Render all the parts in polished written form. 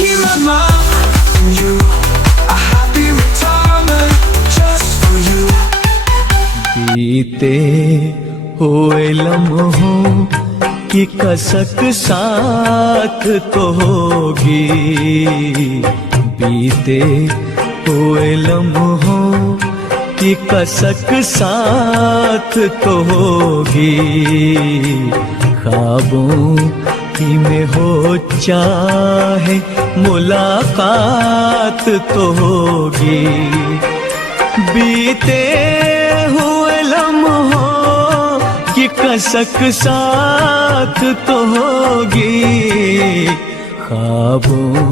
keep my mom and you. A happy retirement just for you. बीते हुए लम्हों की कसक साथ तो होगी, बीते हुए लम्हों की कसक साथ तो होगी। ख्वाबों की में हो चाहे मुलाकात तो होगी, बीते हुए लम्हों की कसक साथ तो होगी। ख्वाबों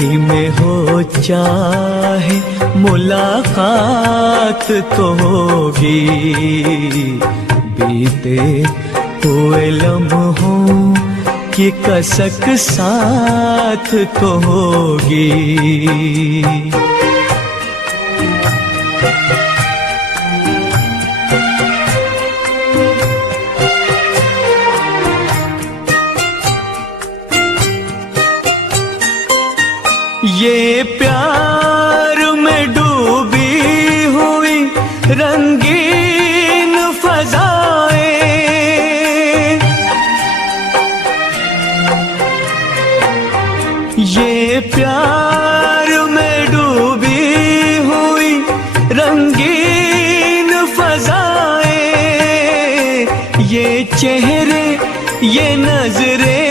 ही में हो चाहे मुलाकात तो होगी, बीते हुए लम्हों की कसक साथ तो होगी। ये प्यार में डूबी हुई रंगीन फजाएं, ये प्यार में डूबी हुई रंगीन फजाएं, ये चेहरे ये नजरें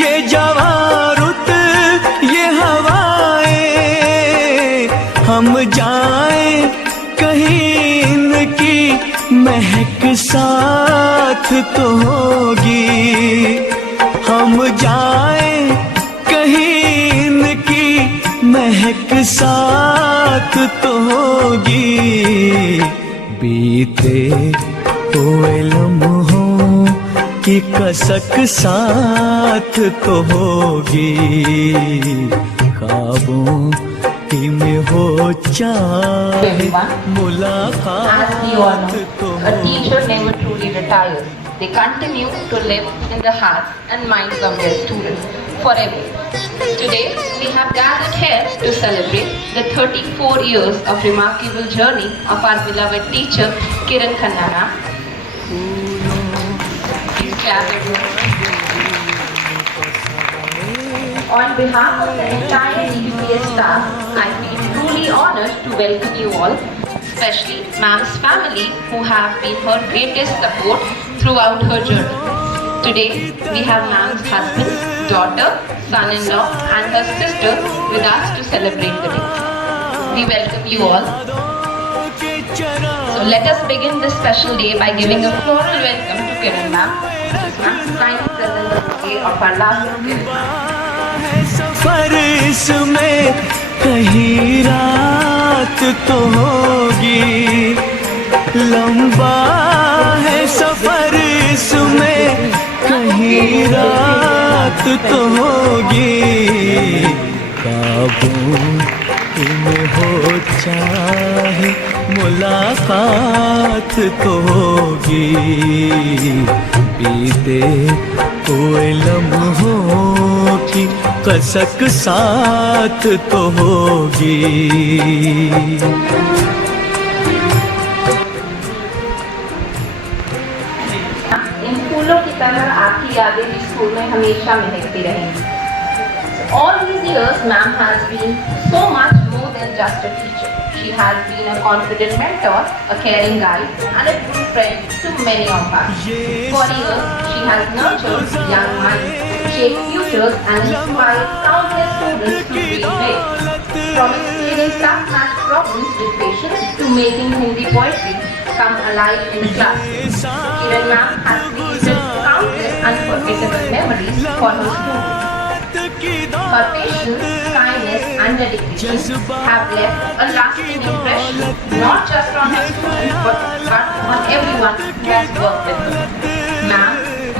ये जवारुत ये हवाएं, हम जाएं कहीं इनकी महक साथ तो होगी, हम जाएं कहीं इनकी महक साथ तो होगी, बीते हुए लम्हों की कसक साथ तो होगी। ख्वाबों ही में हो चाहे मुलाकात तो a teacher never truly retires. They continue to live in the hearts and minds of their students forever. Today, we have gathered here to celebrate the 34 years of remarkable journey of our beloved teacher, Kiran Khanna ma'am. Please clap everyone. On behalf of the entire DBPS staff, I feel truly honored to welcome you all, especially ma'am's family who have been her greatest support throughout her journey. Today, we have ma'am's husband, daughter, son-in-law and her sister with us to celebrate the day. We welcome you all. So let us begin this special day by giving a floral welcome to Kiran ma'am. Ma'am, kindly present the bouquet of our love to Kiran ma'am. सफर इसमें कहीं रात तो होगी, लंबा है सफर इसमें कहीं रात तो होगी। ख्वाबों में हो चाहे मुलाकात तो होगी, बीते हुए लम्हों की कसक साथ तो होगी। इन फूलों की तरह आपकी यादें भी स्कूल में हमेशा महकती रहेंगी। All these years, ma'am has been so much more than just a teacher. She has been a confident mentor, a caring guide, and a true friend to many of us. For years, she has nurtured young minds, shaped futures, and inspired countless students to dream big. From explaining tough math problems with patience to making Hindi poetry come alive in the class, Kiran ma'am has created countless unforgettable memories for her students. Her patience, kindness and dedication have left a lasting impression not just on her students but on everyone who has worked with her. Ma'am,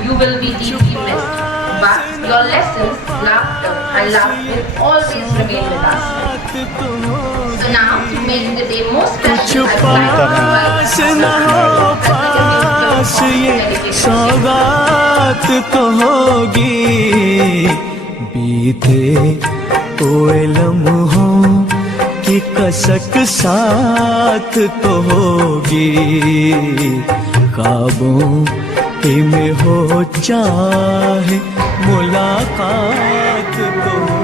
you will be deeply missed, but your lessons, laughter and love will always remain with us. So now, to make the day more special, I would like to invite सौगात तो होगी, बीते कोई लम्हों की कसक साथ तो होगी, ख्वाबों ही में हो चाहे मुलाकात तो होगी।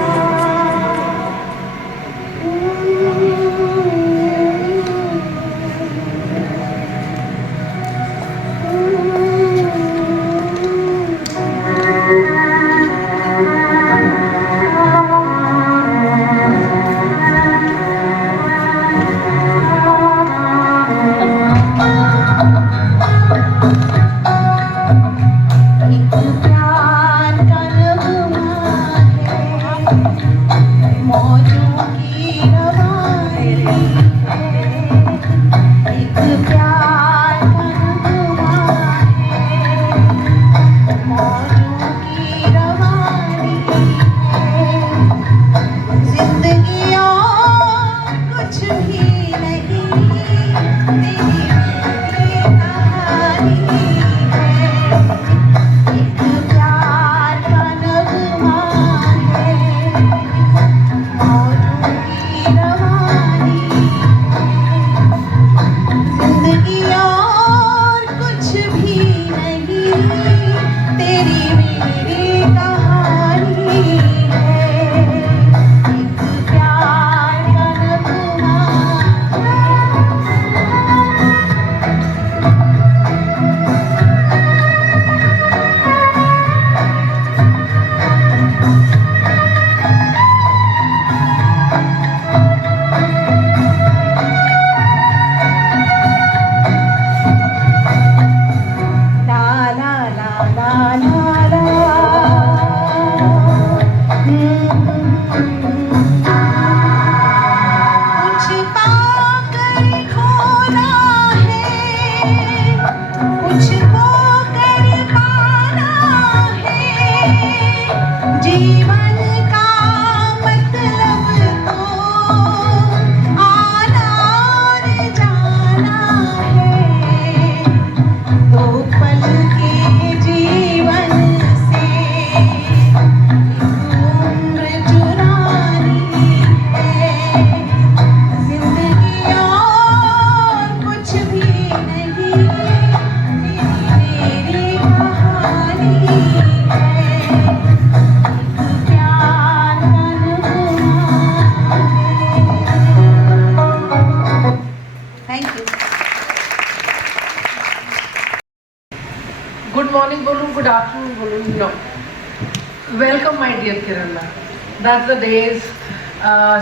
Good morning, Bolu. Good afternoon, Bolu. No. Welcome, my dear Kirana. That's the day's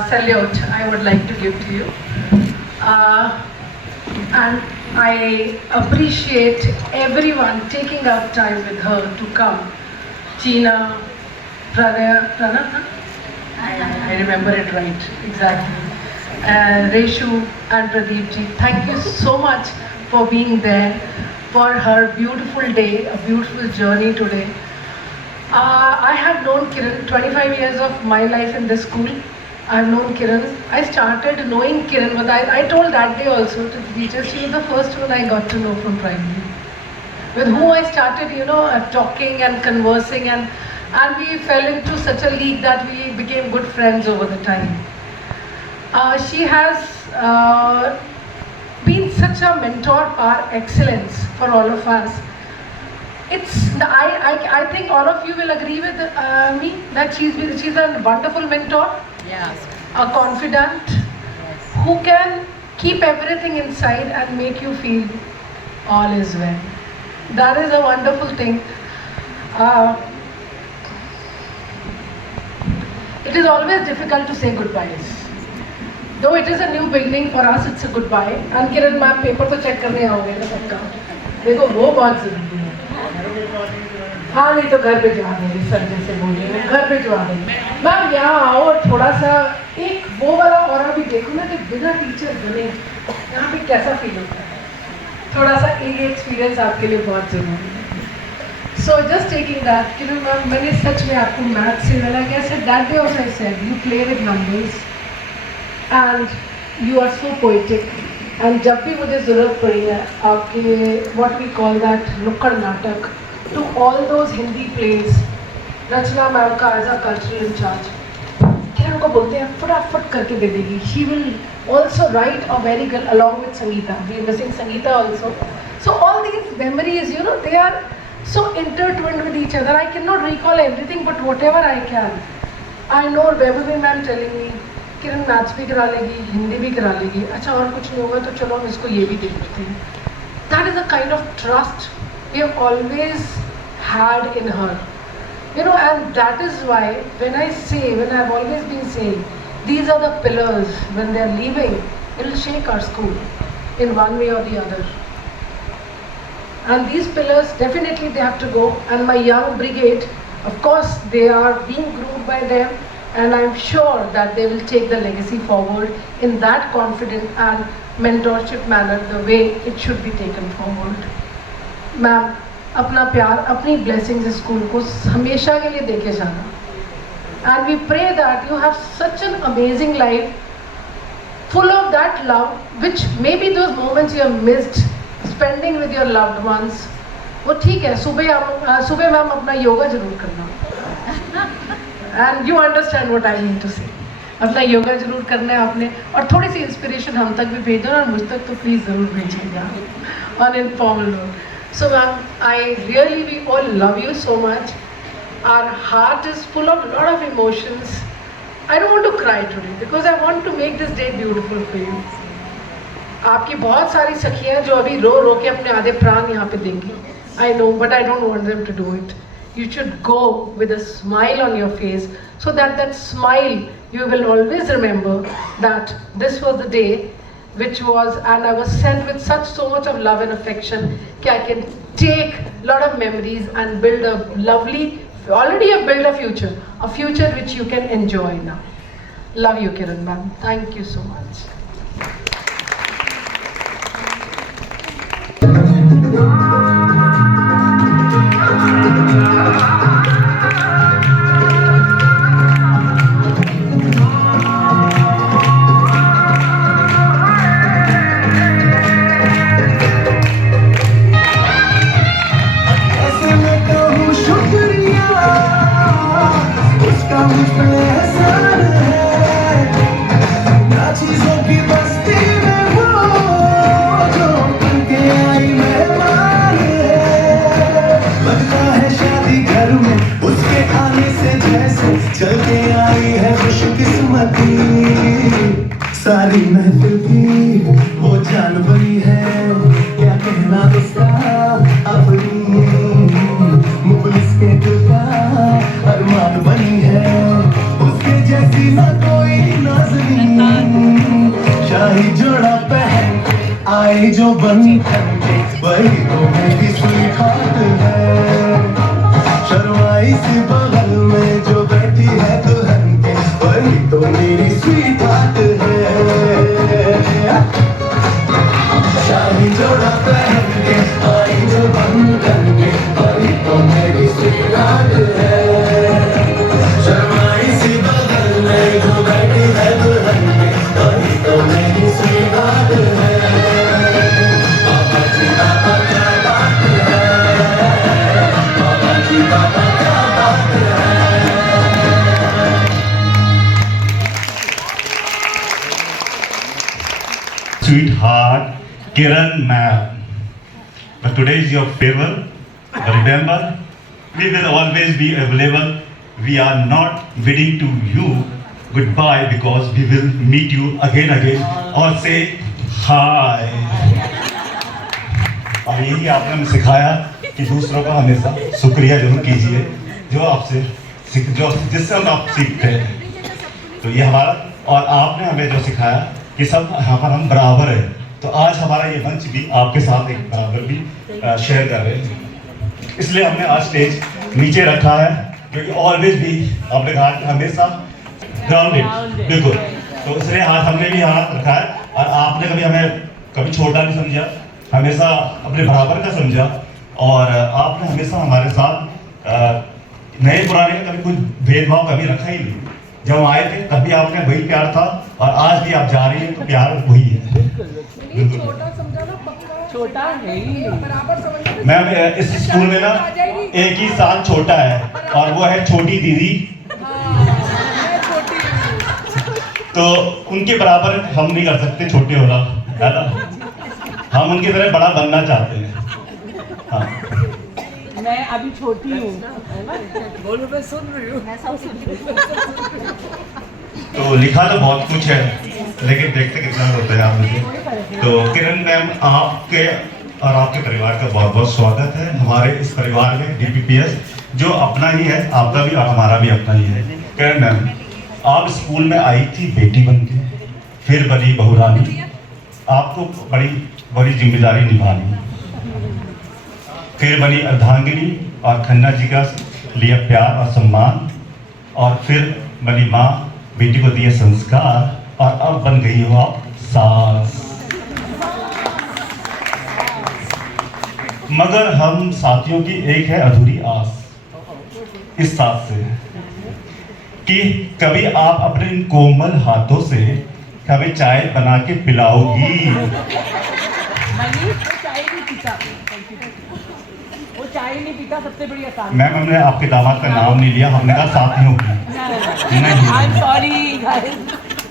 salute I would like to give to you. And I appreciate everyone taking out time with her to come. China, Prana, I remember it right, exactly. Reshu and Pradeep ji, thank you so much for being there for her beautiful day, a beautiful journey today. I have known Kiran 25 years of my life in this school. I've known Kiran. I started knowing Kiran, but I told that day also to the teachers, she was the first one I got to know from primary. With whom I started, talking and conversing, and we fell into such a league that we became good friends over the time. She has been such a mentor par excellence for all of us. I think all of you will agree with me that she's a wonderful mentor. Yes. A confidant, Yes. who can keep everything inside and make you feel all is well. That is a wonderful thing. It is always difficult to say goodbyes. Though it is a new beginning for us, it's a goodbye. And Kiran ma'am paper तो check करने आओगे ना सबका. देखो वो बहुत जरूरी है. हाँ नहीं तो घर पे जवा देंगे सर जैसे बोलिए घर पे जवा देंगे. मैम यहाँ आओ और थोड़ा सा एक वो वाला और भी देखो ना कि बिना टीचर बने यहाँ पे कैसा फील होता है. थोड़ा सा ये एक्सपीरियंस आपके लिए बहुत जरूरी है. So just taking that, Kiran ma'am, मैंने सच में आपको मैथ से मिला कि I said that day also I said you play with numbers and you are so poetic. And जब भी मुझे ज़रूरत पड़ी है आपके what we call that नुक्कड़ नाटक to all those Hindi plays, Rachna ma'am का as a cultural in charge, Kiran को बोलते हैं फटाफट करके दे देगी. She will also write a very good along with Sangeeta. We are missing Sangeeta also. So all these memories, you know, they are so intertwined with each other. I cannot recall everything, but whatever I can. I know Vaibhavi ma'am telling me, Kiran maths भी करा लेगी, हिंदी भी करा लेगी. अच्छा और कुछ नहीं होगा तो चलो हम इसको ये भी देख लेते हैं. That is a kind of trust we have always had in her. You know, and that is why when I have always been saying, these are the pillars. When they are leaving, it will shake our school in one way or the other. And these pillars, definitely they have to go. And my young brigade, of course, they are being groomed by them. And I'm sure that they will take the legacy forward in that confident and mentorship manner, the way it should be taken forward. Ma'am, अपना प्यार, अपनी blessings इस school को हमेशा के लिए देके जाना. And we pray that you have such an amazing life, full of that love, which maybe those moments you have missed, spending with your loved ones. वो ठीक है, सुबह मैम अपना योगा जरूर करना. And you understand what I mean to say. अपना योगा जरूर करना है आपने, और थोड़ी सी इंस्पिरेशन हम तक भी भेजना, और मुझ तक तो प्लीज़ ज़रूर भेजिएगा on informal note. So ma'am, I really, we all love you so much. Our heart is full of a lot of emotions. I don't want to cry today because I want to make this day beautiful for you. आपकी बहुत सारी सखियाँ जो अभी रो रो के अपने आधे प्राण यहाँ पे देंगी. I know, but I don't want them to do it. You should go with a smile on your face, so that smile you will always remember that this was the day which was, and I was sent with so much of love and affection that I can take a lot of memories and build a lovely, already have built a future which you can enjoy now. Love you, Kiran ma'am. Thank you so much. चलके आई है खुशकिस्मती, सारी महफिल की वो जान बनी है, क्या कहना उसका अपनी, मुखलिस के दिल का अरमान बनी है, उसके जैसी ना कोई नाज़नीन, शाही जोड़ा पहन आई जो बन के, वही तो मेरी स्वीटहार्ट है, शर्माई सी बगल में जो बैठी है दुल्हन के, वही तो मेरी स्वीटहार्ट है, शाही जोड़ा पहन के आई जो बंधन के, वही तो मेरी स्वीटहार्ट है, शर्माई सी बगल में जो बैठी है दुल्हन के, वही तो मेरी स्वीटहार्ट है. पापा जी पापा क्या बात है, पापा जी पापा क्या बात है. Sweetheart, Kiran ma'am. But today is your farewell. Remember, we will always be available. We are not bidding to you goodbye because we will meet you again or say hi. और यही आपने हमें सिखाया कि दूसरों का हमेशा शुक्रिया जरूर कीजिए जिससे हम आप सीखते हैं. तो ये हमारा, और आपने हमें जो सिखाया कि सब यहाँ पर हम बराबर हैं, तो आज हमारा ये मंच भी आपके साथ एक बराबर भी शेयर कर रहे हैं. इसलिए हमने आज स्टेज नीचे रखा है, क्योंकि ऑलवेज भी आपने कहा कि हमेशा ग्राउंडेड, बिल्कुल. तो इसलिए आज हमने भी यहाँ रखा है, और आपने कभी हमें कभी छोटा नहीं समझा, हमेशा अपने बराबर का समझा, और आपने हमेशा हमारे साथ नए पुराने का कभी कुछ भेदभाव कभी रखा ही नहीं. जब हम आए थे तभी आपने वही प्यार था, और आज भी आप जा रही हैं तो प्यार वही है. छोटा है ही नहीं. मैम इस स्कूल में ना एक ही साल छोटा है, और वो है छोटी दीदी. तो उनके बराबर हम नहीं कर सकते, छोटे हो रहा है ना, हम उनकी तरह बड़ा बनना चाहते हैं। हाँ मैं अभी छोटी हूँ, बोलो मैं सुन रही हूँ। तो लिखा तो बहुत कुछ है, लेकिन देखते कितना होता है आप मुझे। तो किरण मैम, आपके और आपके परिवार का बहुत बहुत स्वागत है हमारे इस परिवार में, DPPS जो अपना ही है, आपका भी और हमारा भी अपना ही है। किरण मैम, आप स्कूल में आई थी बेटी बन के, फिर बनी बहुरानी, आपको बड़ी बड़ी जिम्मेदारी निभानी, फिर बनी अर्धांगिनी और खन्ना जी का लिया प्यार और सम्मान, और फिर बनी माँ, बेटी को दिए संस्कार, और अब बन गई हो आप सास। मगर हम साथियों की एक है अधूरी आस इस साथ से, कि कभी आप अपने इन कोमल हाथों से कभी चाय बना के पिलाओगी। मनीष वो चाय नहीं पीता, वो चाय नहीं पीता, सबसे बड़ी आसान। मैम, हमने आपके दामाद का नाम नहीं लिया, हमने कहा साथियों की। नहीं। आई एम सॉरी गाइस,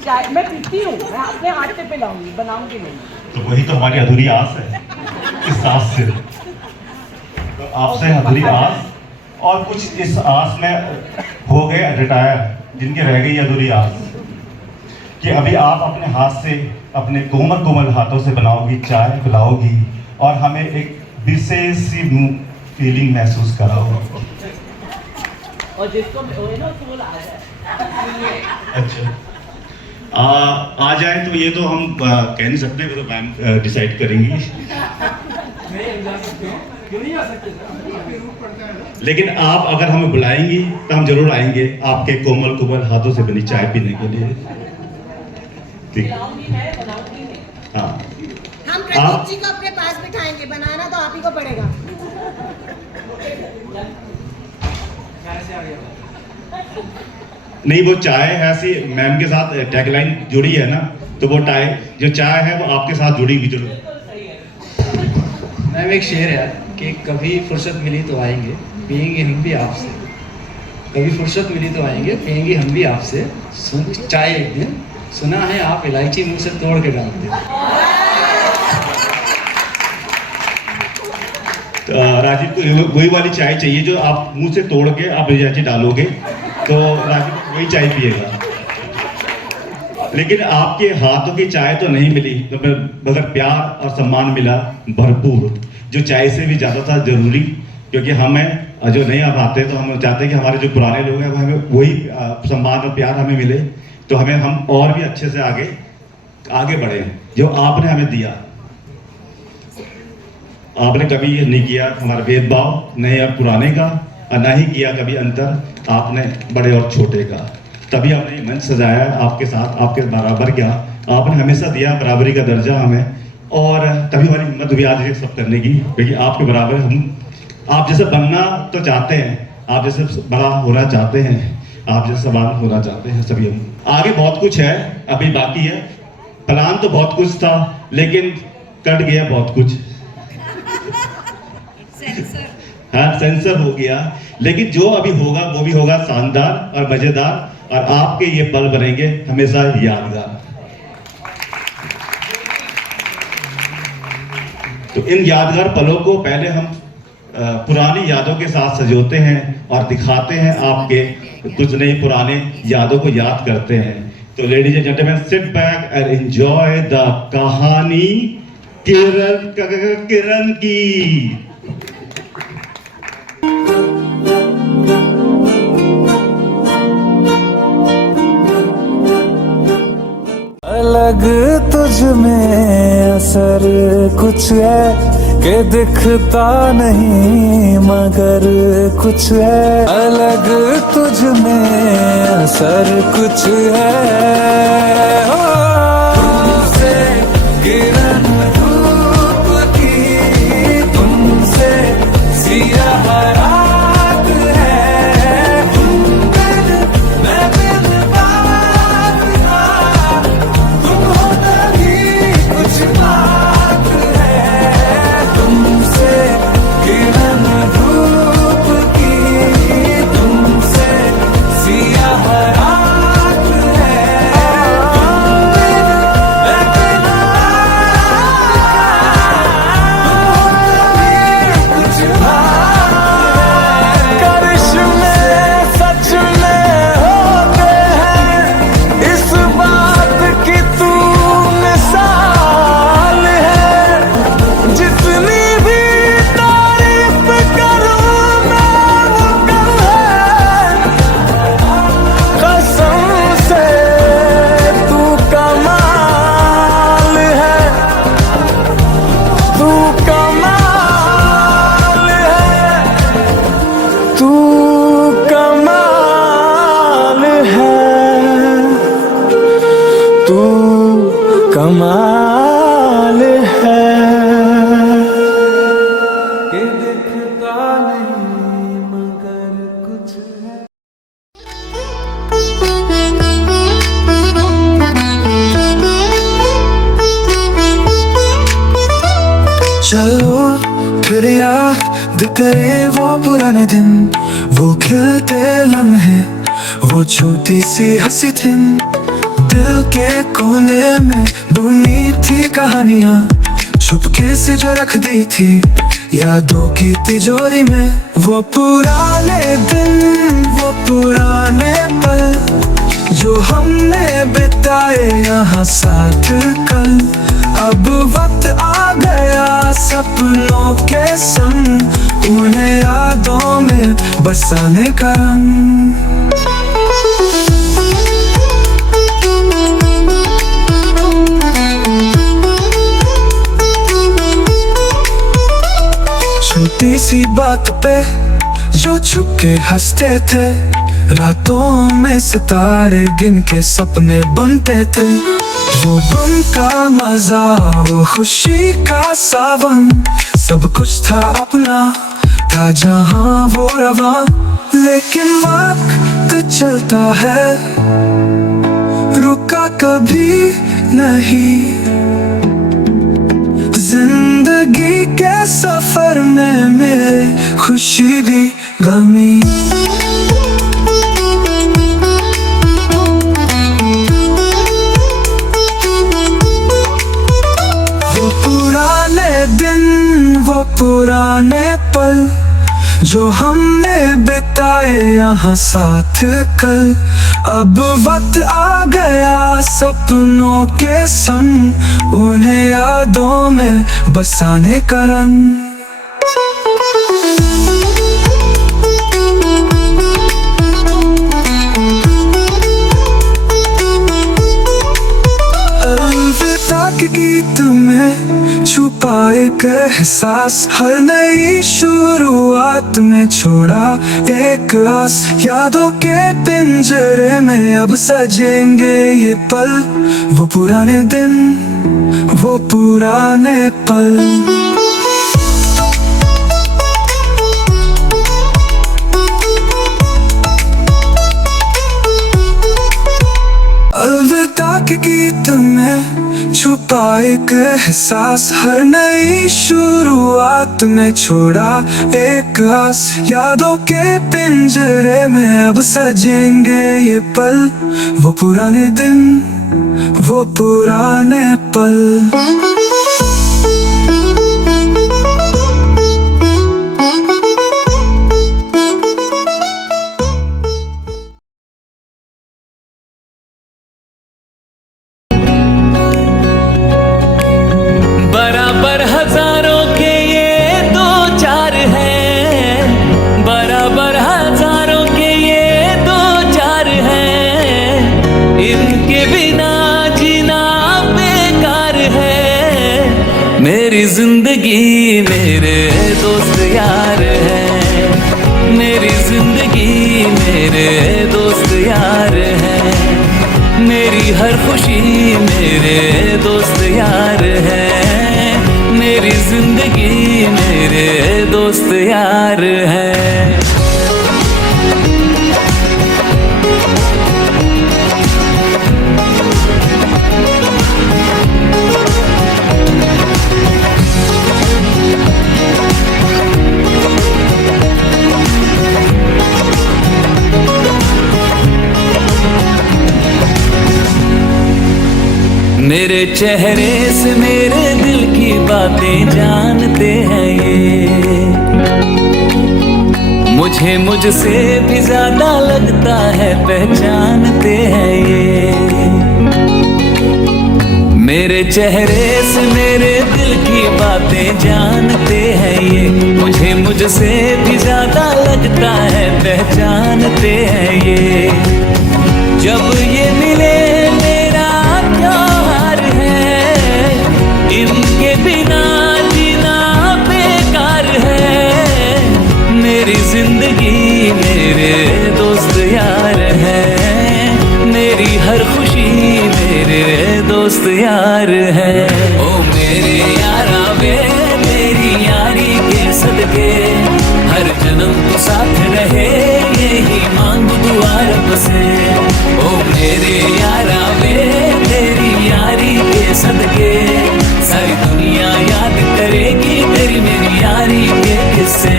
चाय मैं पीती हूँ, मैं अपने हाथ से पिलाऊंगी, बनाऊंगी नहीं। तो वही तो हमारी अधूरी आस है इस सास से। तो आपसे अधूरी आस, और कुछ इस आस में हो गए रिटायर, जिनके रह गई अधूरी आस, कि अभी आप अपने हाथ से, अपने कोमल कोमल हाथों से बनाओगी, चाय पिलाओगी, और हमें एक विशेष सी फीलिंग महसूस कराओगी। और जिसको वो है ना उसको बोला आ जाए। अच्छा, आ जाए तो ये तो हम कह नहीं सकते, वो तो मैम डिसाइड करेंगी। लेकिन आप अगर हमें बुलाएंगी तो हम जरूर आएंगे, आपके कोमल कोमल हाथों से बनी चाय पीने के लिए। ठीक, पिलाऊंगी मैं, बनाऊंगी नहीं। हाँ। हम प्रदीप जी को अपने पास बिठाएंगे, बनाना तो आप ही को पड़ेगा। नहीं, वो चाय है ऐसी मैम के साथ टैगलाइन जुड़ी है ना, तो वो जो चाय है वो आपके साथ जुड़ी हुई जरूर। मैम एक शेर है कि कभी फुर्सत मिली तो आएंगे, पिएंगे हम भी आपसे। कभी फुर्सत मिली तो आएंगे, पिएंगे हम भी आपसे चाय एक दिन। सुना है आप इलायची मुंह से तोड़ के डालते हो। राजीव को वही वाली चाय चाहिए जो आप मुंह से तोड़ के आप इलायची डालोगे, तो राजीव वही चाय पिएगा। लेकिन आपके हाथों की चाय तो नहीं मिली, तो मगर प्यार और सम्मान मिला भरपूर, जो चाय से भी ज़्यादा था जरूरी, क्योंकि हमें जो नहीं अब आते तो हम चाहते हैं कि हमारे जो पुराने लोग हैं वो हमें वही सम्मान और प्यार हमें मिले, तो हम और भी अच्छे से आगे बढ़े, जो आपने हमें दिया। आपने कभी ये नहीं किया हमारा भेदभाव, नहीं अब पुराने का, और ना ही किया कभी अंतर आपने बड़े और छोटे का। तभी आपने ये मंच सजाया आपके साथ, आपके बराबर क्या आपने हमेशा दिया बराबरी का दर्जा हमें, और तभी हमारी हिम्मत हुई आज ये सब करने की, क्योंकि आपके बराबर हम, आप जैसे बनना तो चाहते हैं, आप जैसे बड़ा होना चाहते हैं, आप जैसे समान होना चाहते हैं सभी हम। आगे बहुत कुछ है, अभी बाकी है, प्लान तो बहुत कुछ था, लेकिन कट गया बहुत कुछ। हाँ, सेंसर हो गया, लेकिन जो अभी होगा वो भी होगा शानदार और मजेदार, और आपके ये पल बनेंगे हमेशा यादगार। तो इन यादगार पलों को पहले हम पुरानी यादों के साथ सजोते हैं और दिखाते हैं आपके कुछ नई पुराने यादों को याद करते हैं। तो ladies and gentleman, sit back and enjoy the कहानी किरण की। अलग तुझ में असर कुछ है कि दिखता नहीं मगर कुछ है, अलग तुझ में असर कुछ है। तुमसे किरण धूप की, तुमसे सियाह रात है, तुम बिन मैं बिन बात ना, तुम हो तभी कुछ बात है। तुमसे किरण धूप की, तुमसे सियाह रात है, तेरे वो पुराने दिन, वो खिलते लम्हे, वो छोटी सी हंसी थी। दिल के कोने में बुनी थी कहानियाँ, चुपके से जो रख दी थी यादों की तिजोरी में। वो पुराने दिन, वो पुराने पल जो हमने बिताए यहाँ साथ कल। अब वक्त आ गया सपनों के संग, उन्हें यादों में बसाने का रंग। छोटी सी बात पे जो छुप के हंसते थे, रातों में सितारे गिन के सपने बनते थे। वो गम का मजा, वो खुशी का सावन, सब कुछ था अपना, था जहां वो रवा। लेकिन वक्त चलता है, रुका कभी नहीं। जिंदगी के सफर में मिले खुशी भी गमी। वो पुराने दिन, वो पुराने पल जो हमने बिताए यहाँ साथ कल। अब वक्त आ गया सपनों के संग, उन्हें यादों में बसाने का रंग। अलविदा के गीत में छुपा एक एहसास, हर नई शुरुआत में छोड़ा एक आस। यादों के पिंजरे में अब सजेंगे ये पल, वो पुराने दिन, वो पुराने पल। अलविदा के गीत में छुपा एक एहसास, हर नई शुरुआत में छोड़ा एक आस। यादों के पिंजरे में अब सजेंगे ये पल, वो पुराने दिन, वो पुराने पल। बराबर हजारों के ये दो चार हैं, बराबर हजारों के ये दो चार हैं, इनके बिना जीना बेकार है। मेरी जिंदगी मेरे दोस्त यार हैं, मेरी जिंदगी मेरे दोस्त यार हैं, मेरी हर खुशी मेरे दोस्त यार हैं, मेरी जिंदगी मेरे दोस्त यार हैं। मेरे चेहरे से मेरे दिल की बातें जानते हैं ये, मुझे मुझसे भी ज्यादा लगता है पहचानते हैं ये। मेरे चेहरे से मेरे दिल की बातें जानते हैं ये, मुझे मुझसे भी ज्यादा लगता है पहचानते हैं ये। जब ये मिले मेरा त्योहार है, इनके बिना जीना बेकार है। मेरी जिंदगी मेरे दोस्त यार हैं, मेरी हर खुशी मेरे दोस्त यार हैं। ओ मेरे यारा वे मेरी यारी के सदके, हर जन्म तो साथ रहे यही मांग दुआ रब से। ओ मेरे यारा वे तेरी यारी के सदके, सारी दुनिया याद करेगी तेरी मेरी यारी के किस्से।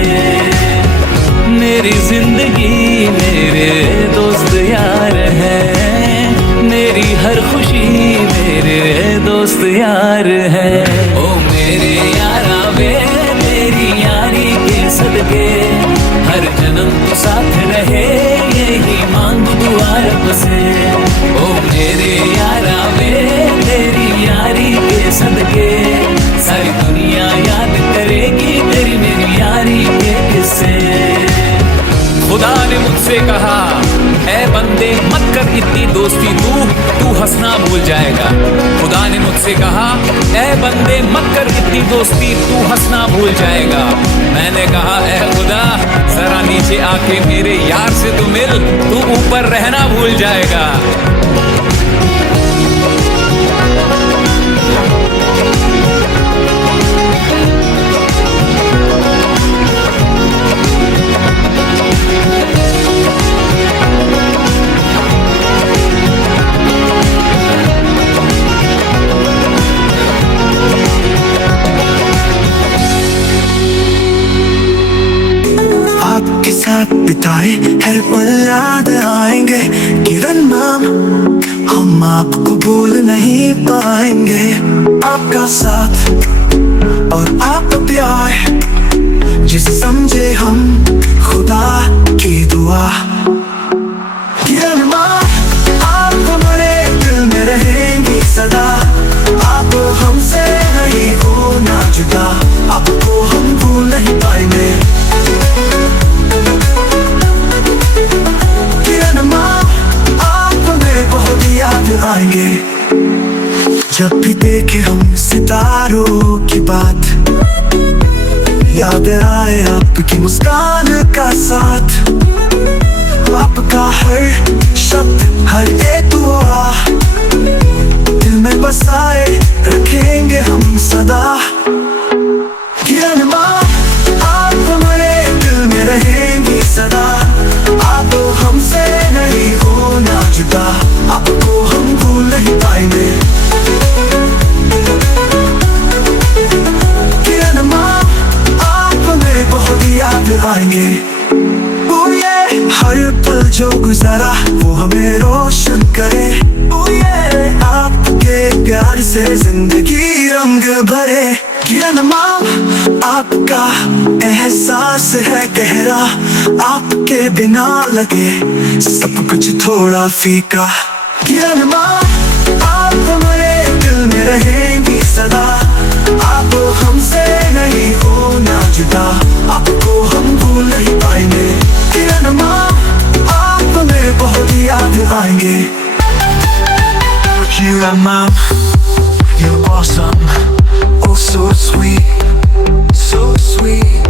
हर खुशी मेरे दोस्त यार है। ओ मेरे यारा वे तेरी यारी के सदके हर जन्म तो साथ रहे यही मांग दुआ रब से। ओ मेरे यारा वे तेरी यारी के सदके सारी दुनिया याद करेगी तेरी मेरी यारी के किस्से। खुदा ने मुझसे कहा ऐ बंदे मत कर इतनी दोस्ती तू हंसना भूल जाएगा। खुदा ने मुझसे कहा ऐ बंदे मत कर इतनी दोस्ती तू हंसना भूल जाएगा। मैंने कहा ऐ खुदा जरा नीचे आके मेरे यार से तू मिल, तू ऊपर रहना भूल जाएगा। आपके साथ बिताए हर पल याद आएंगे किरण मैम, हम आपको भूल नहीं पाएंगे। आपका साथ और आप प्यार जिसे समझे हम खुदा की दुआ। किरण मैम आप हमारे दिल में रहेंगी सदा, आप हमसे नहीं होना जुदा, आपको हम भूल नहीं पाएंगे। आएंगे जब भी देखे हम सितारों की बात, याद आए आपकी मुस्कान का साथ, आपका हर शब्द हर एक दुआ दिल में बसाए रखेंगे हम सदा। किरण माँ आप हमारे दिल में रहेंगी सदा, आप हमसे नहीं होना जुदा, आपको हम भूल नहीं पाएंगे। किरण माँ आप हमें बहुत याद आएंगे। ओ ये हर पल जो गुजारा वो हमें रोशन करे, ओ ये आपके प्यार से जिंदगी रंग भरे। किरण माँ आपका एहसास है गहरा, आपके बिना लगे सब कुछ थोड़ा फीका। किरण माँ आप हमारे दिल में रहेंगी सदा, आप हमसे नहीं होना जुदा, आपको हम भूल नहीं पाएंगे। किरण माँ आप हमें बहुत याद आएंगे। Kiran ma'am, you're awesome, oh so sweet, so sweet.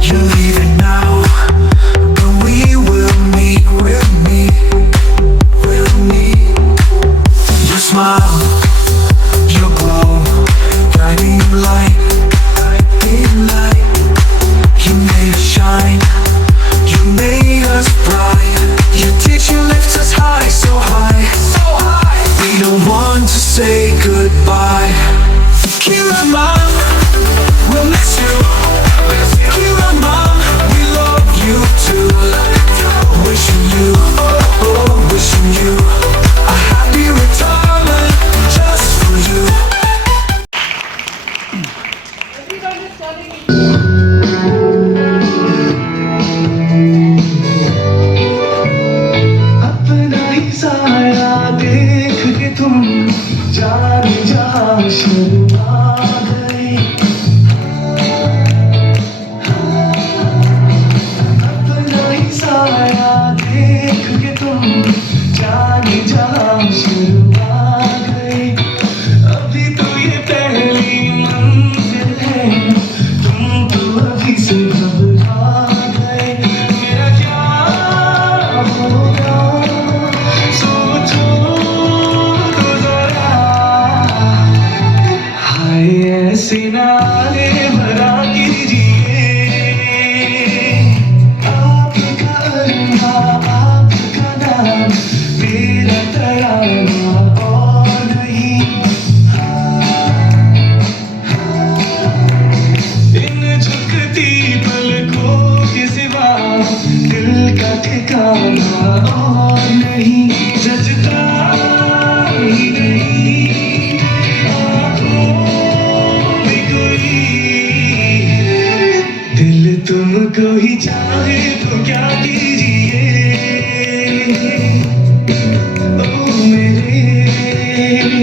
You're leaving now, but we will meet, we'll meet, we'll meet. Your smile, your glow, guiding light, guiding light. You made us shine, you made us bright. Your teaching lifts us high, so high, so high. We don't want to say goodbye. Kiran ma'am.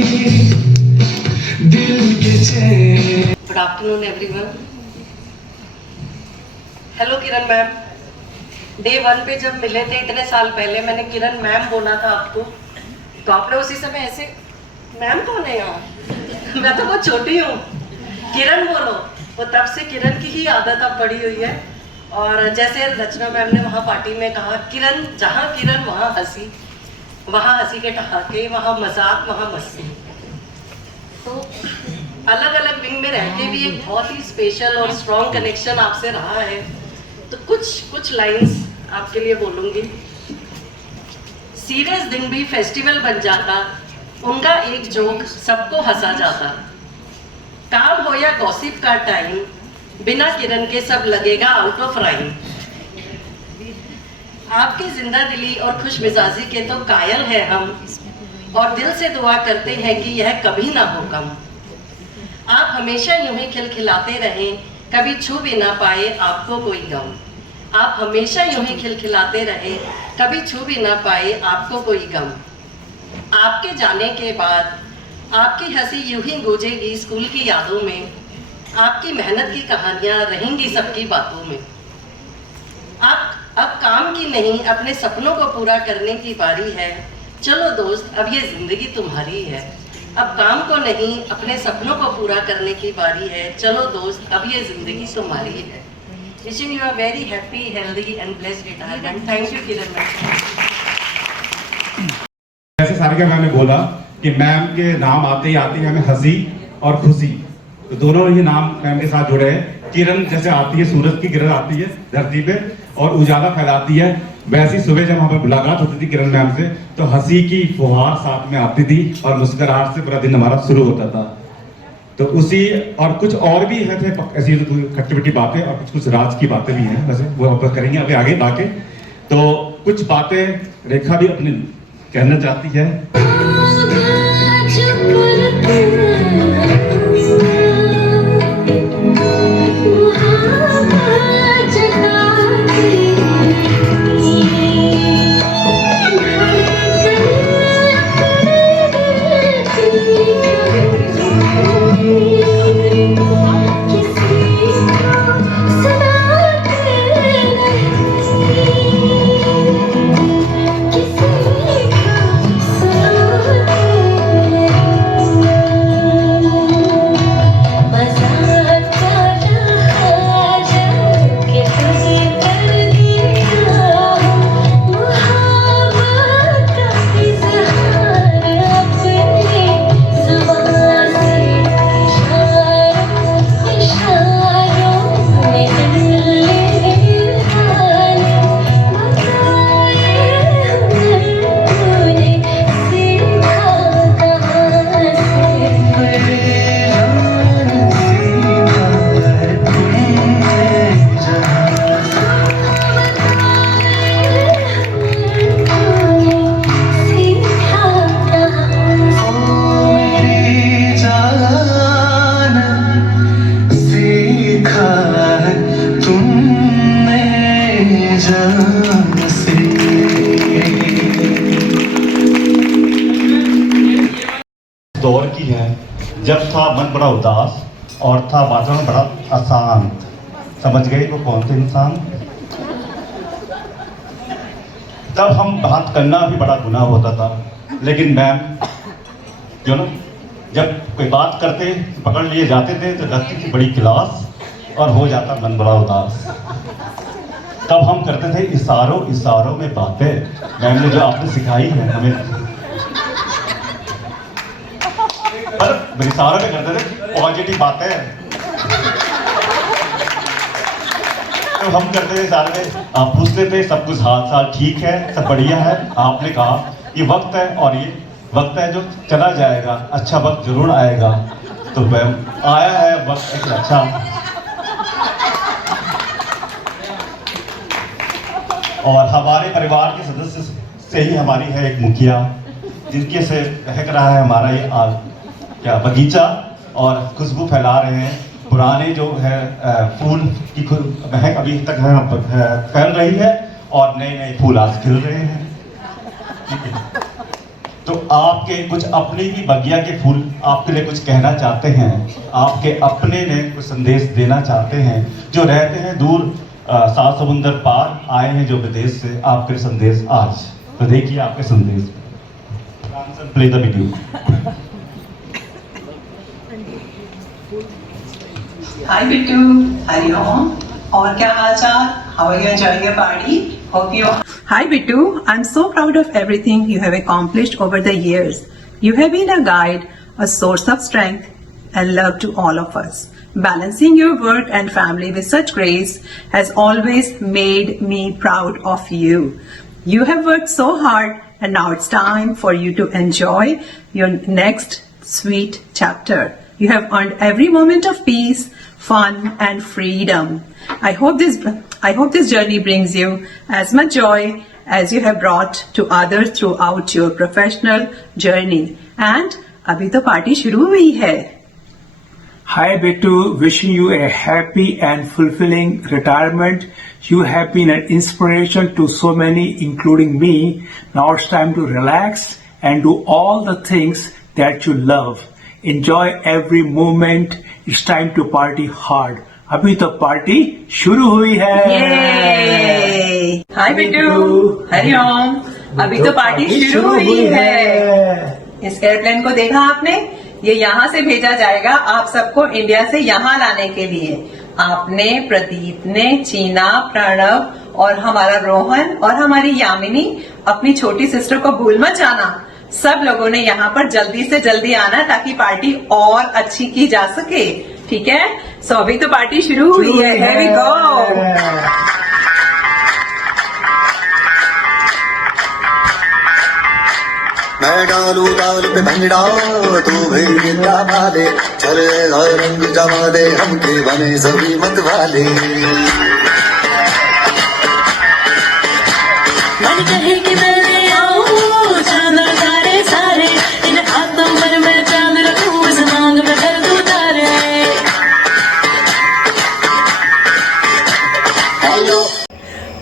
दिल के चैन। Good afternoon everyone. Hello Kiran ma'am. Day 1 पे जब मिले थे इतने साल पहले, मैंने किरण मैम बोला था आपको, तो आपने उसी समय ऐसे, मैम कौन है यहाँ, मैं तो बहुत छोटी हूँ, किरण बोलो। वो तब से किरण की ही आदत अब पड़ी हुई है। और जैसे रचना मैम ने वहाँ पार्टी में कहा, किरण जहाँ किरण वहाँ हंसी, वहाँ हंसी के ठहाके, वहाँ मजाक, वहाँ मस्ती। तो अलग अलग विंग में रह के भी एक बहुत ही स्पेशल और स्ट्रॉन्ग कनेक्शन आपसे रहा है। तो कुछ लाइंस आपके लिए बोलूँगी। सीरियस दिन भी फेस्टिवल बन जाता, उनका एक जोक सबको हंसा जाता। काम हो या गॉसिप का टाइम, बिना किरण के सब लगेगा आउट ऑफ राइम। आपकी जिंदा दिली और खुश मिजाजी के तो कायल है हम, और दिल से दुआ करते हैं कि यह कभी ना हो कम। आप हमेशा यूं ही खिलखिलाते रहें, कभी छू भी ना पाए आपको कोई गम। आप हमेशा यूं ही खिलखिलाते रहे, कभी छू भी ना पाए आपको कोई गम। आपके जाने के बाद आपकी हंसी यूं ही गूंजेगी स्कूल की यादों में, आपकी मेहनत की कहानियां रहेंगी सबकी बातों में। आप अब काम की नहीं अपने सपनों को पूरा करने की बारी है, चलो दोस्त अब ये जिंदगी तुम्हारी है। अब काम को नहीं अपने सपनों को पूरा करने की बारी है, चलो दोस्त अब ये जिंदगी तुम्हारी है। Wishing you a very happy, healthy and blessed retirement. Thank you, Kiran ma'am. जैसे सारिका मैम ने बोला कि मैम के नाम आते ही हमें हंसी और खुशी, तो दोनों ही नाम मैम के साथ जुड़े हैं। किरण जैसे आती है, सूरज की किरण आती है धरती पे और उजाला फैलाती है, वैसी सुबह जब हमें मुलाकात होती थी किरण मैम से, तो हंसी की फुहार साथ में आती थी और मुस्कुराहट से पूरा दिन हमारा शुरू होता था। तो उसी और कुछ और भी है थे ऐसी खट्टी मिट्टी बातें और कुछ राज की बातें भी हैं, वैसे वो आप करेंगे अभी आगे लाके। तो कुछ बातें रेखा भी अपनी कहना चाहती है। दौर की है जब था मन बड़ा उदास और था वातावरण बड़ा अशांत। समझ गए वो कौन थे इंसान? तब हम बात करना भी बड़ा गुनाह होता था, लेकिन मैम जो ना जब कोई बात करते पकड़ लिए जाते थे तो लगती थी बड़ी क्लास और हो जाता मन बड़ा उदास। तब हम करते थे इशारों में बातें। मैम ने जो आपने सिखाई है हमें, पर इशारों में करते थे पॉजिटिव बातें। तो हम करते थे इशारे में, आप पूछते थे सब कुछ हाल चाल ठीक है, सब बढ़िया है। आपने कहा ये वक्त है और ये वक्त है जो चला जाएगा, अच्छा वक्त जरूर आएगा। तो मैम आया है वक्त एक अच्छा। और हमारे परिवार के सदस्य से ही हमारी है एक मुखिया, जिनके से महक रहा है हमारा ये क्या बगीचा और खुशबू फैला रहे हैं। पुराने जो है फूल की महक अभी तक फैल रही है और नए नए फूल आज खिल रहे हैं। ठीक है। तो आपके कुछ अपनी भी बगिया के फूल आपके लिए कुछ कहना चाहते हैं, आपके अपने ने कुछ संदेश देना चाहते हैं, जो रहते हैं दूर सात समुंदर पार, आए हैं जो विदेश से, आपके संदेश आज। तो देखिए आपके संदेश। Play the video. Hi Bittu, Hariom. और क्या हाल चाल? How are you enjoying your party? Hope you. Hi Bittu, I'm so proud of everything you have accomplished over the years. You have been a guide, a source of strength and love to all of us. Balancing your work and family with such grace has always made me proud of you. You have worked so hard and now it's time for you to enjoy your next sweet chapter. You have earned every moment of peace, fun and freedom. I hope this journey brings you as much joy as you have brought to others throughout your professional journey. And अभी तो party शुरू हुई है. Hi Bittu, wishing you a happy and fulfilling retirement. You have been an inspiration to so many, including me. Now it's time to relax and do all the things that you love. Enjoy every moment. It's time to party hard. अभी तो party शुरू हुई है. Hi Bittu, Hariom. अभी तो party शुरू हुई है. इस एयरप्लेन को देखा आपने? ये यहाँ से भेजा जाएगा आप सबको इंडिया से यहाँ लाने के लिए. आपने, प्रदीप ने, चीना, प्रणव और हमारा रोहन और हमारी यामिनी, अपनी छोटी सिस्टर को भूल मत जाना. सब लोगों ने यहाँ पर जल्दी से जल्दी आना ताकि पार्टी और अच्छी की जा सके. ठीक है? सो अभी तो पार्टी शुरू हुई है. Here we go. मैं डालू डाल पे भंगड़ा, तू भी दबा दे, चले रंग जमा दे, हमके बने सभी मत वाले. मन कहे कि मैं आऊं, चांद तारे सारे, इन हाथों पर मैं चांद रखूं, इस मांग में कर दूं तारे. Hello.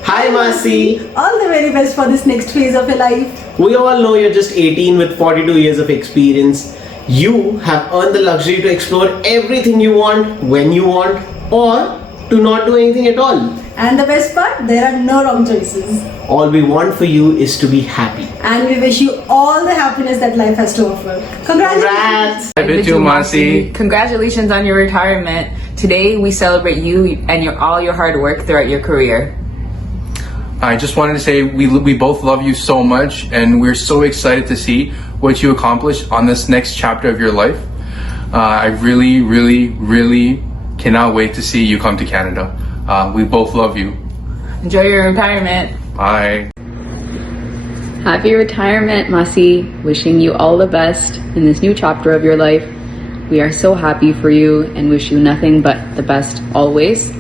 Hi Masi. All the very best for this next phase of your life. We all know you're just 18 with 42 years of experience. You have earned the luxury to explore everything you want, when you want, or to not do anything at all. And the best part, there are no wrong choices. All we want for you is to be happy. And we wish you all the happiness that life has to offer. Congratulations! Hi Bittu Masi. Congratulations on your retirement. Today we celebrate you and all your hard work throughout your career. I just wanted to say we both love you so much, and we're so excited to see what you accomplish on this next chapter of your life. I really cannot wait to see you come to Canada. We both love you. Enjoy your retirement. Bye. Happy retirement, Masi. Wishing you all the best in this new chapter of your life. We are so happy for you and wish you nothing but the best always.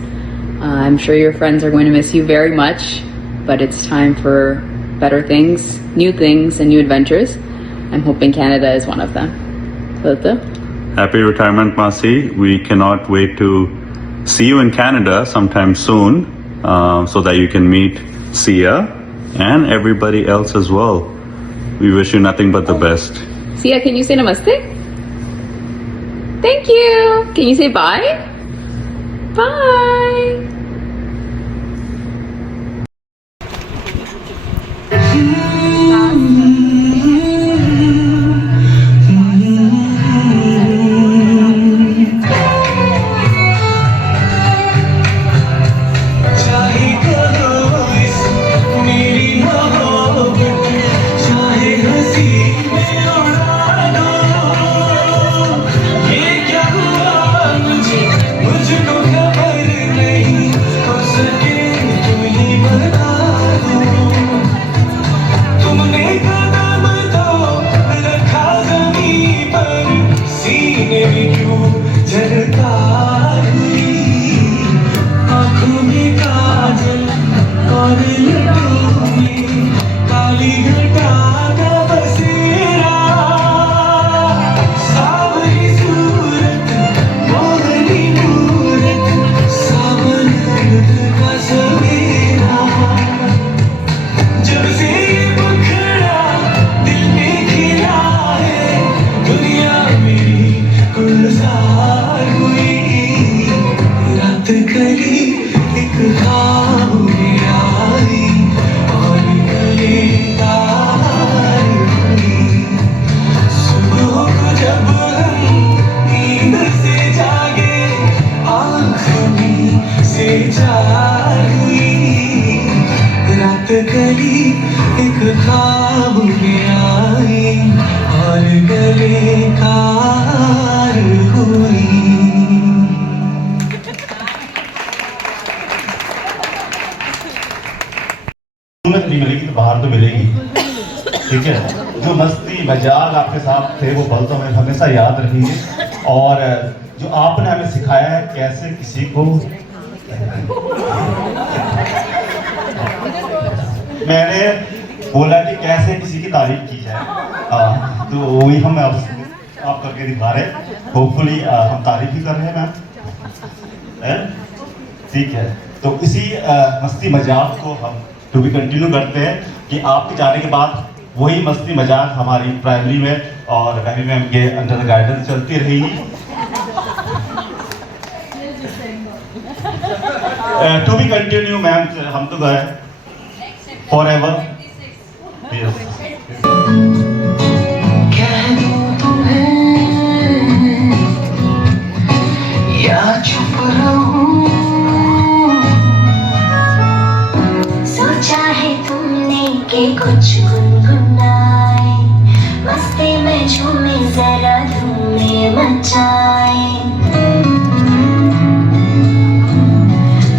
I'm sure your friends are going to miss you very much, but it's time for better things, new things, and new adventures. I'm hoping Canada is one of them. Happy retirement, Masi. We cannot wait to see you in Canada sometime soon, so that you can meet Sia and everybody else as well. We wish you nothing but the best. Sia, can you say namaste? Thank you. Can you say bye? Bye. जब से ये मुखड़ा दिल में बेकार हुई। नहीं मिलेगी तो बाहर तो मिलेगी, ठीक है। जो मस्ती मजाक आपके साथ थे वो पल तो हमें हमेशा याद रहेंगे, और जो आपने हमें सिखाया है कैसे किसी को, मैंने बोला कि कैसे किसी की तारीफ की जाए, तो वही हम आप करके दिखा रहे हैं। होपफुली हम तारीफ भी कर रहे हैं मैम, ठीक है। तो इसी मस्ती मजाक को हम टू बी कंटिन्यू करते हैं कि आपके जाने के बाद वही मस्ती मजाक हमारी प्राइमरी में और बहनी मैम के अंडर गाइडेंस चलती रहेगी। टू बी कंटिन्यू मैम, हम तो गए फॉर एवर। कह दूं तुम्हें या चुप रहूं, सोचा है तुमने कि कुछ गुनगुनाए, मस्ती में झूमे जरा धूमें मचाए।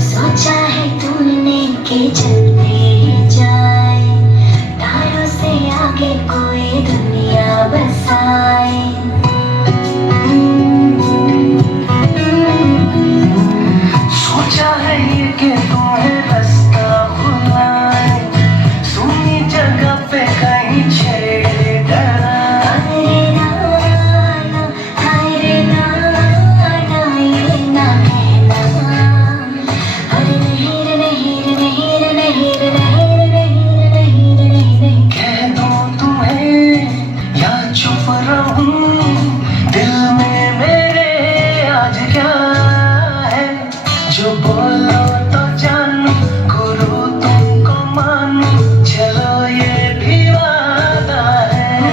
सोचा है तुमने कि चलते ही जाए, तारों से आगे कोई दुनिया बसाए। सोचा है ये कि तुम्हें रास्ता खुलाए, सुनी जगह पे कहीं छेड़े डराए। हाय रे नाना ये ना कहना, अरे नहीं रे नहीं रे नहीं रे नहीं रे नहीं रे नहीं रे नहीं रे नहीं। कह दूं तुम्हें या चुप रहूं, दिल में मेरे आज क्या है, जो बोलो तो जानू, गुरु तुमको मानू, चलो ये भी वादा है।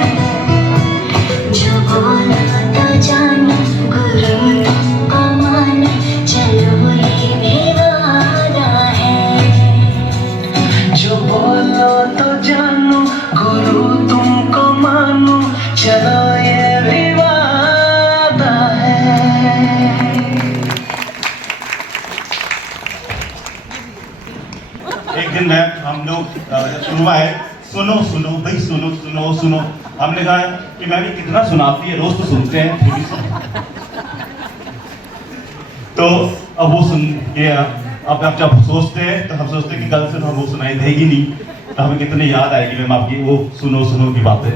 जो बोला तो जानो, गुरु तुमको मानो, चलो ये भी वादा है। जो बोलो तो जानू, गुरु तुमको मानू, चलो ये भी वादा है। एक दिन मैं हम लोग शुरू आए, सुनो सुनो भाई सुनो सुनो सुनो, हमने कहा कि मैम ये कितना सुनाती है, रोज तो सुनते हैं फिर भी तो अब वो सुन के अब जब सोचते हैं तो हम सोचते हैं कि कल से तो हम वो सुनाई देगी नहीं, तो हमें कितने याद आएगी मैम आपकी वो सुनो सुनो की बातें।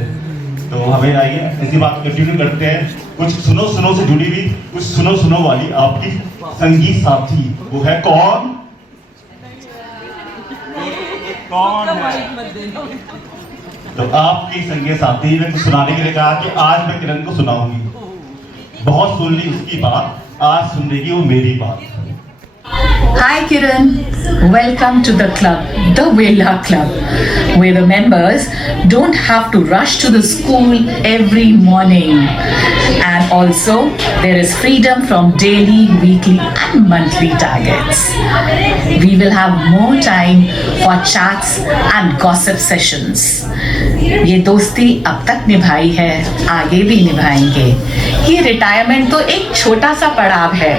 तो हमें आइए इसी बात को कंटिन्यू करते हैं, कुछ सुनो सुनो से जुड़ी हुई कुछ सुनो सुनो वाली आपकी संगीत साथी, वो है कौन? कौन है? तो आपकी संगीत साथी ने कुछ सुनाने के लिए कहा कि आज मैं किरण को सुनाऊंगी, बहुत सुन ली उसकी बात, आज सुनेगी वो मेरी बात। Hi Kiran, welcome to the club, the Vela Club, where the members don't have to rush to the school every morning, and also there is freedom from daily, weekly and monthly targets. We will have more time for chats and gossip sessions. ये दोस्ती अब तक निभाई है, आगे भी निभाएंगे। ये रिटायरमेंट तो एक छोटा सा पड़ाव है,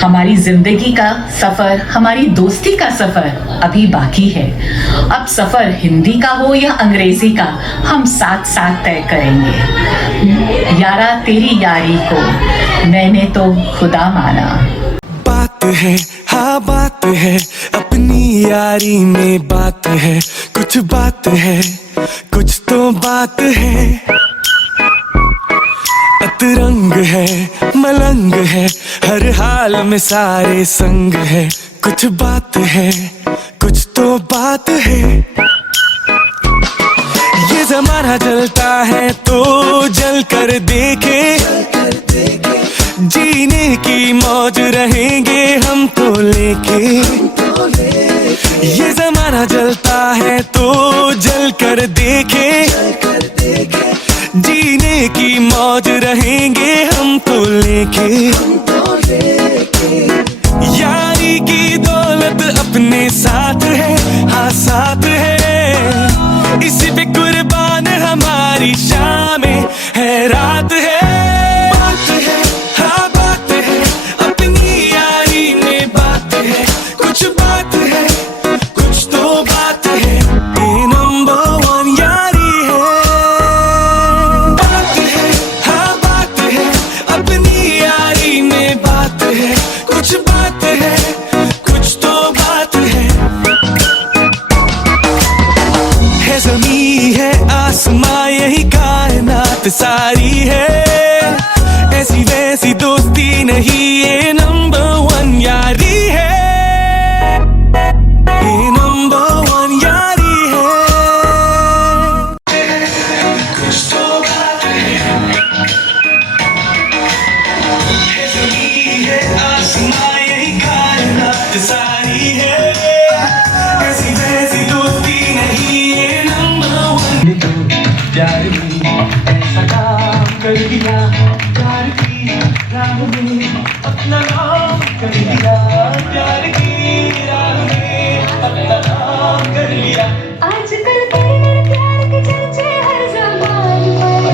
हमारी जिंदगी का सफर, हमारी दोस्ती का सफर अभी बाकी है। अब सफर हिंदी का हो या अंग्रेजी का, हम साथ साथ तय करेंगे। यारा तेरी यारी को मैंने तो खुदा माना। बात है हाँ बात है, अपनी यारी में बात है, कुछ बात है, कुछ तो बात है। अतरंग है मलंग है, हर हाल में सारे संग है, कुछ बात है, कुछ तो बात है। ये जमाना जलता है तो जल कर देखे, जीने की मौज रहेंगे हम तो लेके। ये जमाना जलता है तो जल कर देखे, जीने की मौज रहेंगे हम तो लेके। यारी की दौलत अपने साथ है, हाँ साथ है, इसी पे कुर्बान हमारी शामें, रात सारी है, ऐसी वैसी दोस्ती नहीं, ये नंबर 1 यारी है, ये नंबर 1 यारी है। कुछ तो बात है ज़मीन है आसमां, यही कायनात सारी है, ऐसी वैसी दोस्ती नहीं, ये नंबर 1 प्यार में ऐसा काम कर दिया, प्यार की राह में अपना नाम कर दिया, प्यार की राह में अपना नाम कर लिया। आजकल तेरे प्यार के चर्चे हर ज़बान पर,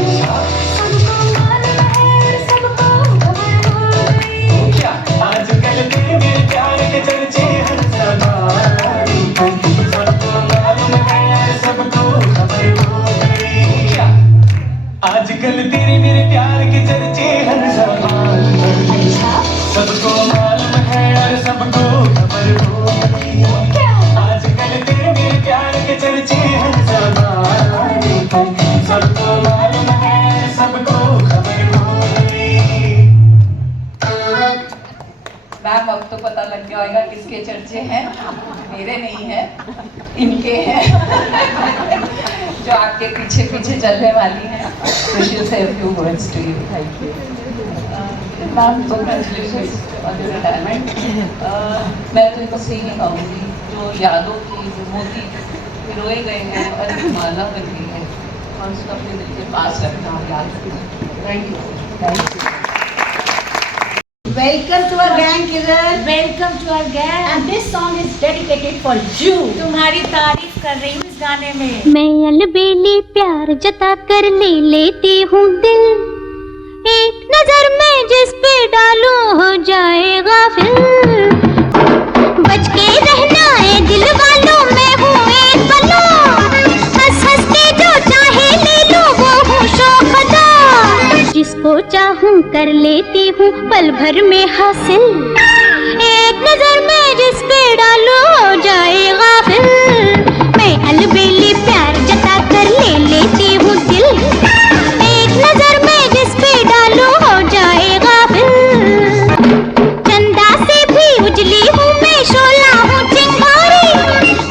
सबको मालूम है, सबको खबर हो गई। क्या आजकल तेरे प्यार के चर्चे हर ज़बान पर, सबको मालूम है, सबको खबर हो गई। क्या आजकल तेरे मेरे प्यार के चर्चे हर ज़बान पर, सबको मालूम है और सबको खबर हो गई। आजकल तेरे मेरे प्यार के चर्चे हर ज़बान पर, सबको मालूम है, सबको खबर हो गई। मैम अब तो पता लग गया होगा किसके चर्चे हैं, मेरे नहीं है, इनके हैं जो आपके पीछे पीछे चलने वाली हैं। So she'll say a few words to you. Thank you. Ma'am congratulations on your retirement. मैं तो बस यही कहूँगी, जो यादों की जो मोती पिरोए गए हैं और एक माला बन गई है, और उसको अपने दिल के पास रखना और याद रखना। Thank you. Thank you. Welcome to our gang, Kiran. Welcome to our gang. And this song is dedicated for you. तुम्हारी तारीफ कर रही हूँ इस गाने में। मैं अलबेली प्यार जता कर ले लेती हूँ दिल, एक नजर में जिस पे डालूं हो जाएगा फिर, बच के रहना है दिल वालों, मैं हूँ एक बला, हंस हंस के जो चाहे ले लो, वो हूँ शौकदा, जिसको चाहूँ कर लेती हूँ पल भर में हासिल, एक नजर में जिस पे डालो हो जाएगा फिर, मैं अलबेली प्यार जता कर ले लेती हूँ दिल, एक नजर में जिस पे डालो हो जाएगा फिर, चंदा से भी उजली हूँ मैं, शोला हूँ चिंगारी,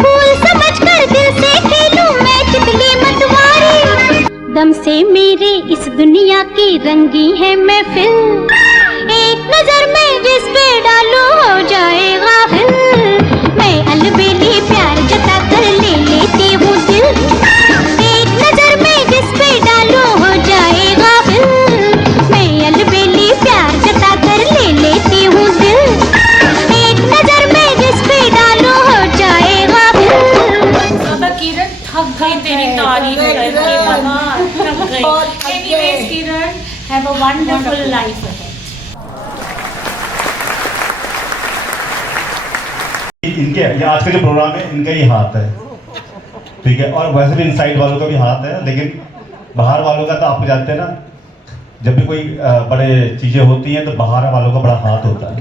फूल समझ कर दिल से खेलूं मैं तितली मतवारी, दम से मेरे इस दुनिया की रंगी है महफिल, एक नजर में जिस पे डालो हो जाएगा फिर, मैं अलबेली प्यार जता कर ले लेती हूँ दिल, एक नजर में जिस पे डालो हो जाएगा फिर, मैं अलबेली प्यार जता कर ले लेती हूँ दिल, एक नजर में जिस पे डालो हो जाएगा फिर। किरण थक गई तेरी तारीफ करके, बाबा थक गई। Anyways, Kiran, have a wonderful life ahead. इनके ये आज का जो प्रोग्राम है इनका ही हाथ है, ठीक है, और वैसे भी इनसाइड वालों का भी हाथ है, लेकिन बाहर वालों का तो आप जानते हैं ना, जब भी कोई बड़े चीजें होती हैं तो बाहर वालों का बड़ा हाथ होता है।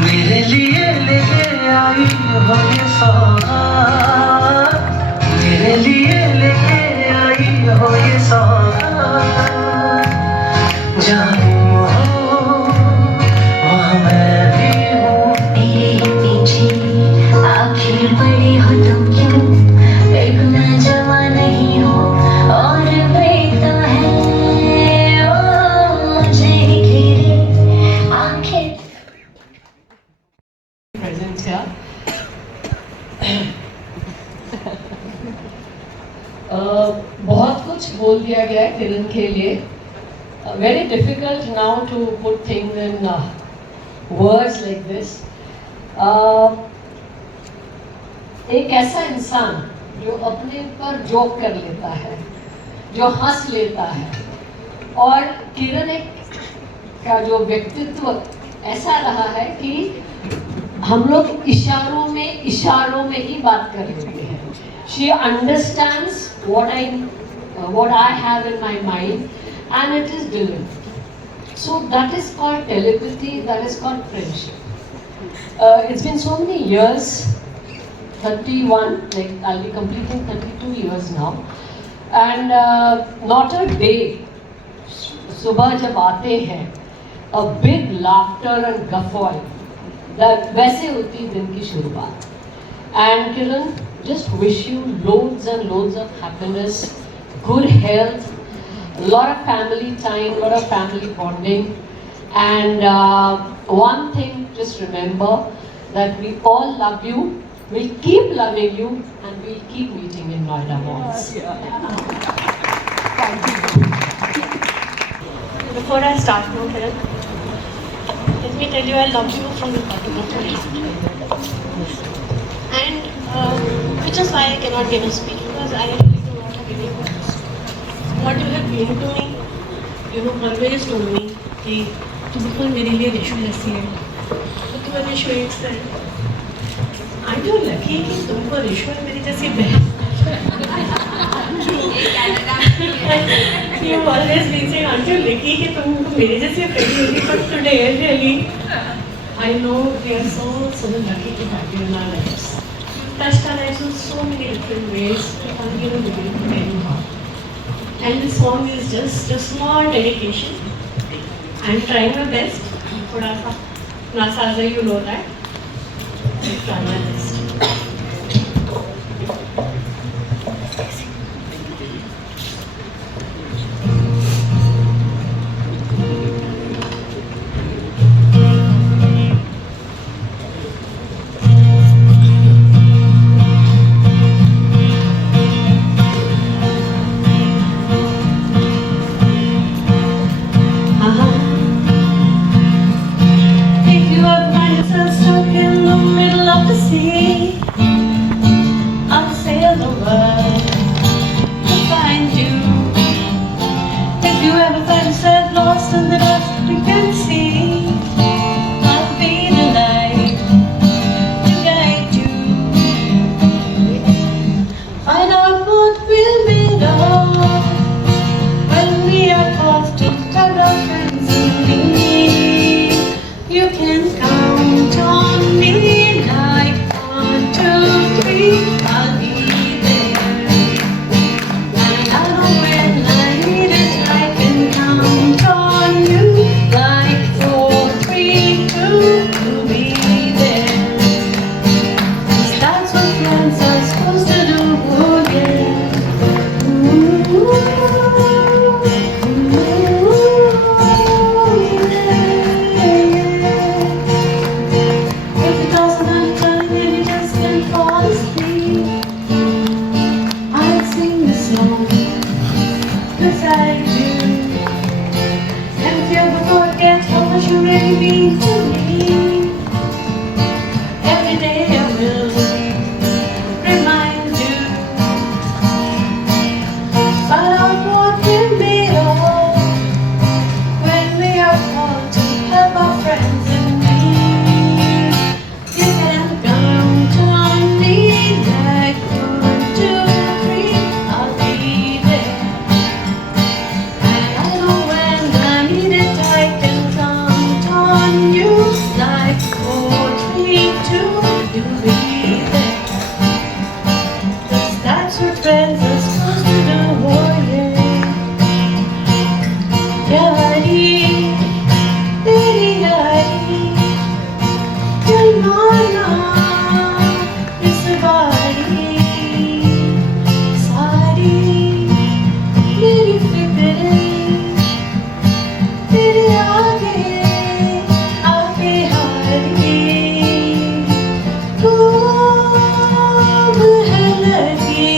मेरे लिए लेके आई हो ये सौगात, मेरे लिए लेके आई हो ये सौगात, जानू हो वहाँ मैं भी हूँ, मेरे पीछे आखिर पड़ी हो तुम क्यों, बेगुनाह जवा नहीं हो और बेता है, ओ मुझे घेरे आंखें। Present here. बहुत कुछ बोल दिया गया है किरण के लिए. Very difficult now to put things in words like this. एक ऐसा इंसान जो अपने पर जोक कर लेता है, जो हंस लेता है, और किरण एक का जो व्यक्तित्व ऐसा रहा है कि हम लोग इशारों में ही बात कर लेते हैं. She understands what I have in my mind, and it is delivered. So that is called telepathy, that is called friendship. It's been so many years, 31, like I'll be completing 32 years now, and not a day, सुबह जब आते हैं, a big laughter and guffaw, that वैसे होती दिन की शुरुआत. And Kiran, just wish you loads and loads of happiness, good health, a lot of family time, a lot of family bonding, and one thing, just remember that we all love you, we'll keep loving you, and we'll keep meeting in Noida malls. Before I start, Kiran, let me tell you I love you from the bottom of my heart. And which is why I cannot give a speech, because I really do not have any words. What you have been to me, you have always told me कि तू बिल्कुल मेरे लिए रेशु जैसी है, तो तू रेशु एक से I'm so lucky कि तुमको रेशु और मेरी जैसी बहन You always been saying, aren't you lucky कि तुमको मेरे जैसी फ्रेंड होगी, but today really I know we are so lucky to have you in our lives. You've touched our lives in so many different ways. We can't even begin to tell you how. And this song is just a small dedication. I'm trying my best. थोड़ा सा नासाज़ा, you know that. I'm trying my best. If you ever find yourself stuck in the middle of the sea, I'll sail the world to find you. If you ever find yourself lost in the dust we can see, I'll be the light to guide you. Find out what we're made of when we are tossed to tell our friends and me. You can count on me like 1, 2, 3. I'll be there, and I know when I need it. I can count on you like 4, 3, 2. You'll be there. 'Cause that's what friends are supposed to do. If it doesn't understand, maybe just can't fall asleep, I'll sing the song beside you. And if you ever forget how much you really mean to me, every day I will remind you. Find out what we're made of when we are called to help our friends and me. You can count on me like 1, 2, 3. I'll be there, and I know when I need it. I can count on you like 4, 3, 2. You'll be there. 'Cause that's what friends are supposed to do. Oh yeah. Yari, teri yari, jalmana, is bari, sari, meri fikre, tere aage hari. Khoob hai lagi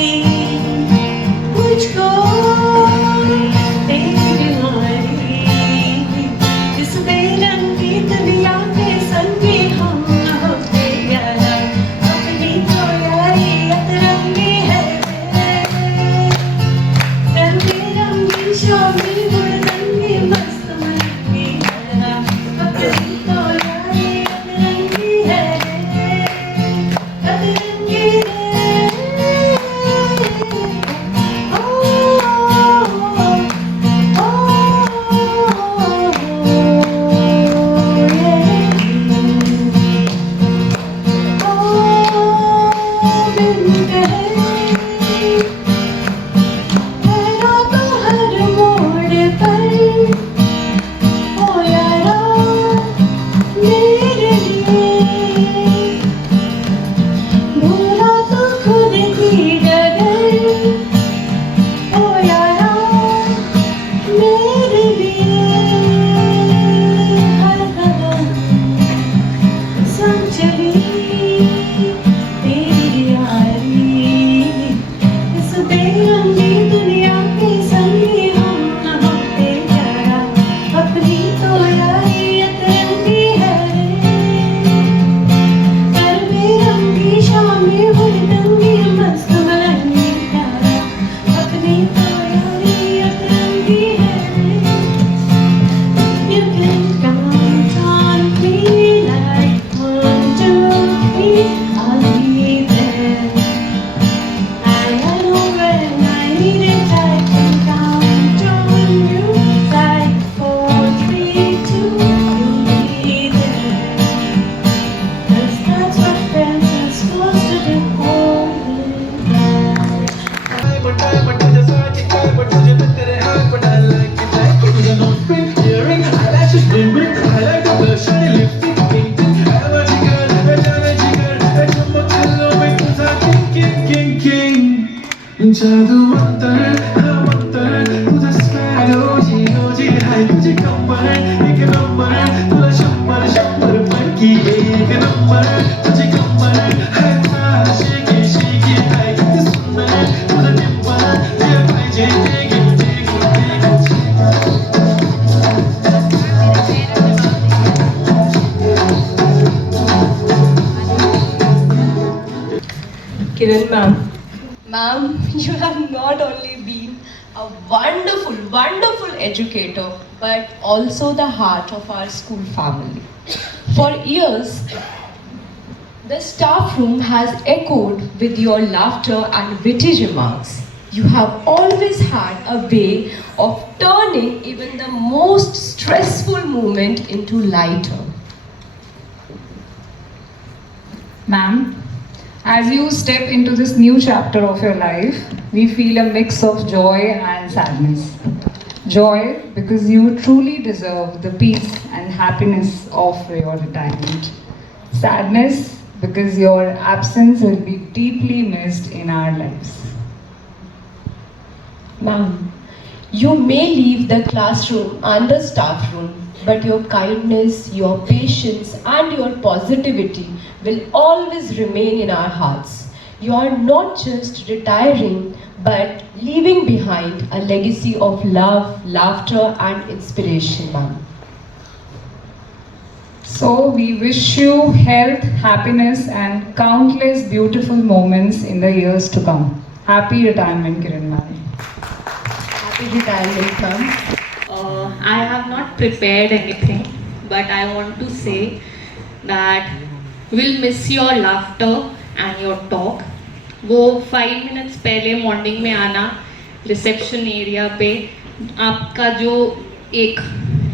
जादू मंतर तुझं smile ओजी हाय तुझे कमर एक number तुला शंभर पैकी एक number तुझी कमर है शेकी हाय किती सुंदर तुझं टिंबर जे पाहिजे ते घे Kiran ma'am. Ma'am, you have not only been a wonderful, wonderful educator, but also the heart of our school family. For years, the staff room has echoed with your laughter and witty remarks. You have always had a way of turning even the most stressful moment into lighter. Ma'am, as you step into this new chapter of your life, we feel a mix of joy and sadness. Joy because you truly deserve the peace and happiness of your retirement. Sadness because your absence will be deeply missed in our lives. Ma'am, you may leave the classroom and the staff room, but your kindness, your patience, and your positivity will always remain in our hearts. You are not just retiring, but leaving behind a legacy of love, laughter, and inspiration, ma'am. So we wish you health, happiness, and countless beautiful moments in the years to come. Happy retirement, Kiran ma'am. Happy retirement, ma'am. I have not prepared anything, but I want to say that we'll miss your laughter and your talk. वो 5 minutes पहले morning में आना reception area पे आपका जो एक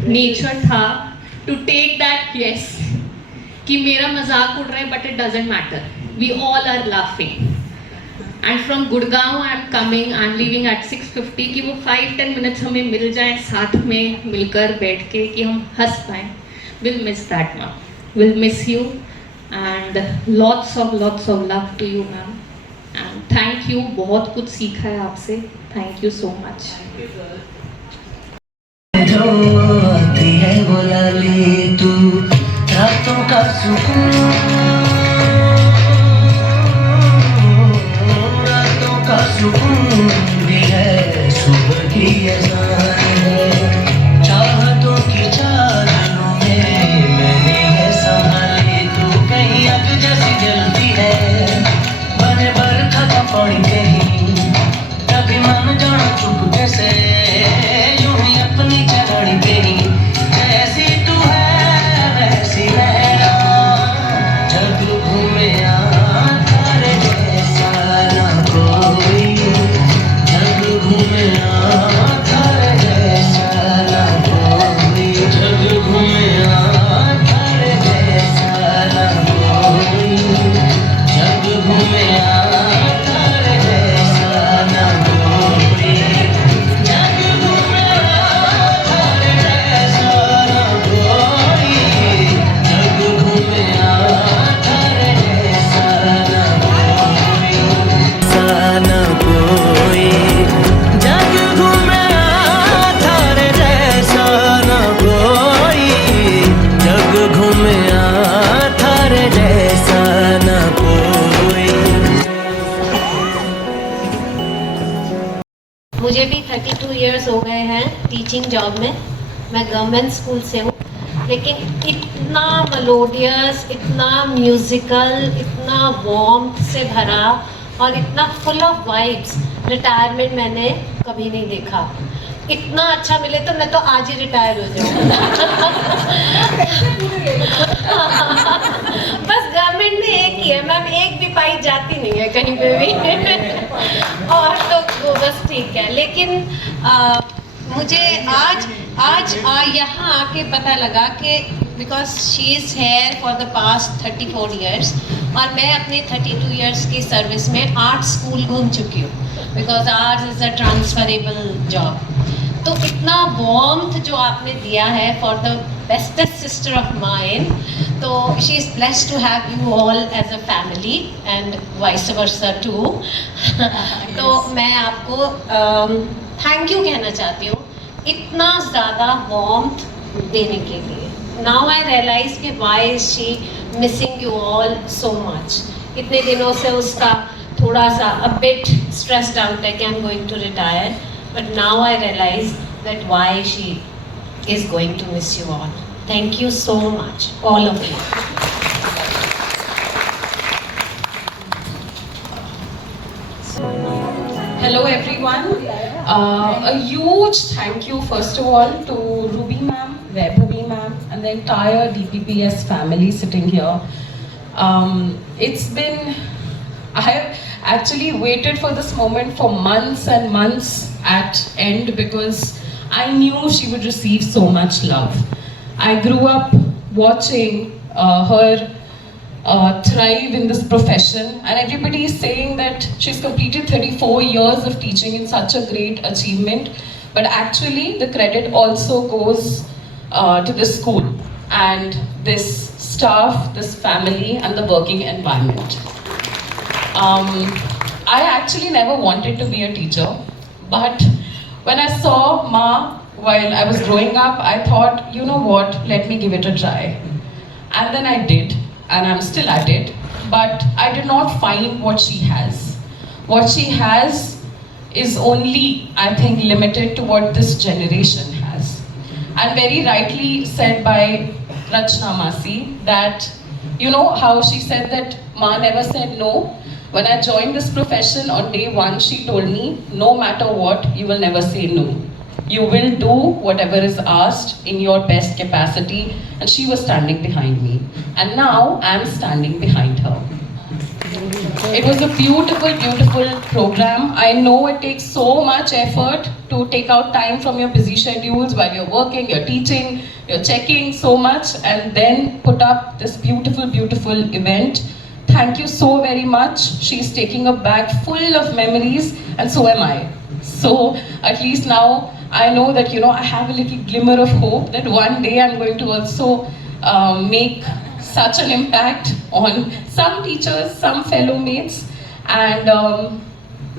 nature था to take that yes कि मेरा मजाक उड़ रहा है but it doesn't matter we all are laughing and from Gurgaon I am coming I am living at 6:50 कि वो 5-10 मिनट्स हमें मिल जाएं साथ में मिलकर बैठ के कि हम हंस पाएँ will miss that ma'am will miss you and lots of love to you ma'am and thank you बहुत कुछ सीखा है आपसे थैंक यू सो मच जो आती है बुला ले तू रातों का सुकून रातों का सुकून भी है सुबह की अज़ान है चाहतों की चादरों में मैंने है संभाले तू कहीं अग जैसी जलती है बने बरखा का पानी कहीं कभी मन जाना चुप कैसे यूं ही अपनी चढ़नी पे ही जैसी तू है वैसी रहना जब घूमे तारे जैसा ना कोई जब घूमे तारे जैसा ना कोई जब घूमे तारे जैसा ना कोई जब घूमे तारे जैसा ना कोई जब घूमे तारे जैसा ना कोई जब घूमे तारे जैसा ना कोई जग घूमे तारे जैसा ना कोई जग घूमे तारे जैसा ना कोई मुझे भी 32 इयर्स हो गए हैं टीचिंग जॉब में मैं गवर्नमेंट स्कूल से हूँ लेकिन इतना मेलोडियस इतना म्यूजिकल इतना वार्मथ से भरा और इतना फुल ऑफ वाइब्स रिटायरमेंट मैंने कभी नहीं देखा इतना अच्छा मिले तो मैं तो आज ही रिटायर हो जाऊँ बस गवर्नमेंट में एक ही है मैम एक भी पाई जाती नहीं है कहीं पे भी और तो वो बस ठीक है लेकिन मुझे आज यहाँ आके पता लगा कि because she is here for the past 34 years और मैं अपने 32 ईयर्स की सर्विस में 8 स्कूल घूम चुकी हूँ because arts is a transferable job तो इतना वार्मथ जो आपने दिया है for the bestest sister of mine तो she is blessed to have you all as a family and vice versa too तो मैं आपको थैंक यू कहना चाहती हूँ इतना ज़्यादा वार्मथ देने के लिए. नाउ आई रियलाइज कि why is she missing you all so much. इतने दिनों से उसका थोड़ा सा अ बिट स्ट्रेस्ड आउट है कि I am going to retire, but now I realise that why she is going to miss you all. Thank you so much all of you. Hello everyone. A huge thank you first of all to Ruby ma'am, Vaibhavi ma'am and the entire DPPS family sitting here. It's been, I have actually waited for this moment for months and months at end because I knew she would receive so much love. I grew up watching her thrive in this profession, and everybody is saying that she's completed 34 years of teaching in such a great achievement, but actually the credit also goes to the school and this staff, this family and the working environment. I actually never wanted to be a teacher, but when I saw Ma while I was growing up, I thought, you know what, let me give it a try. And then I did. And I'm still at it, but I did not find what she has. What she has is only, I think, limited to what this generation has. And very rightly said by Rachna Masi that, you know how she said that Ma never said no. When I joined this profession on day one, she told me, no matter what, you will never say no. You will do whatever is asked in your best capacity, and she was standing behind me. And now I am standing behind her. It was a beautiful, beautiful program. I know it takes so much effort to take out time from your busy schedules while you're working, you're teaching, you're checking so much, and then put up this beautiful, beautiful event. Thank you so very much. She's taking a bag full of memories, and so am I. So at least now I know that, you know, I have a little glimmer of hope that one day I'm going to also make such an impact on some teachers, some fellow mates, and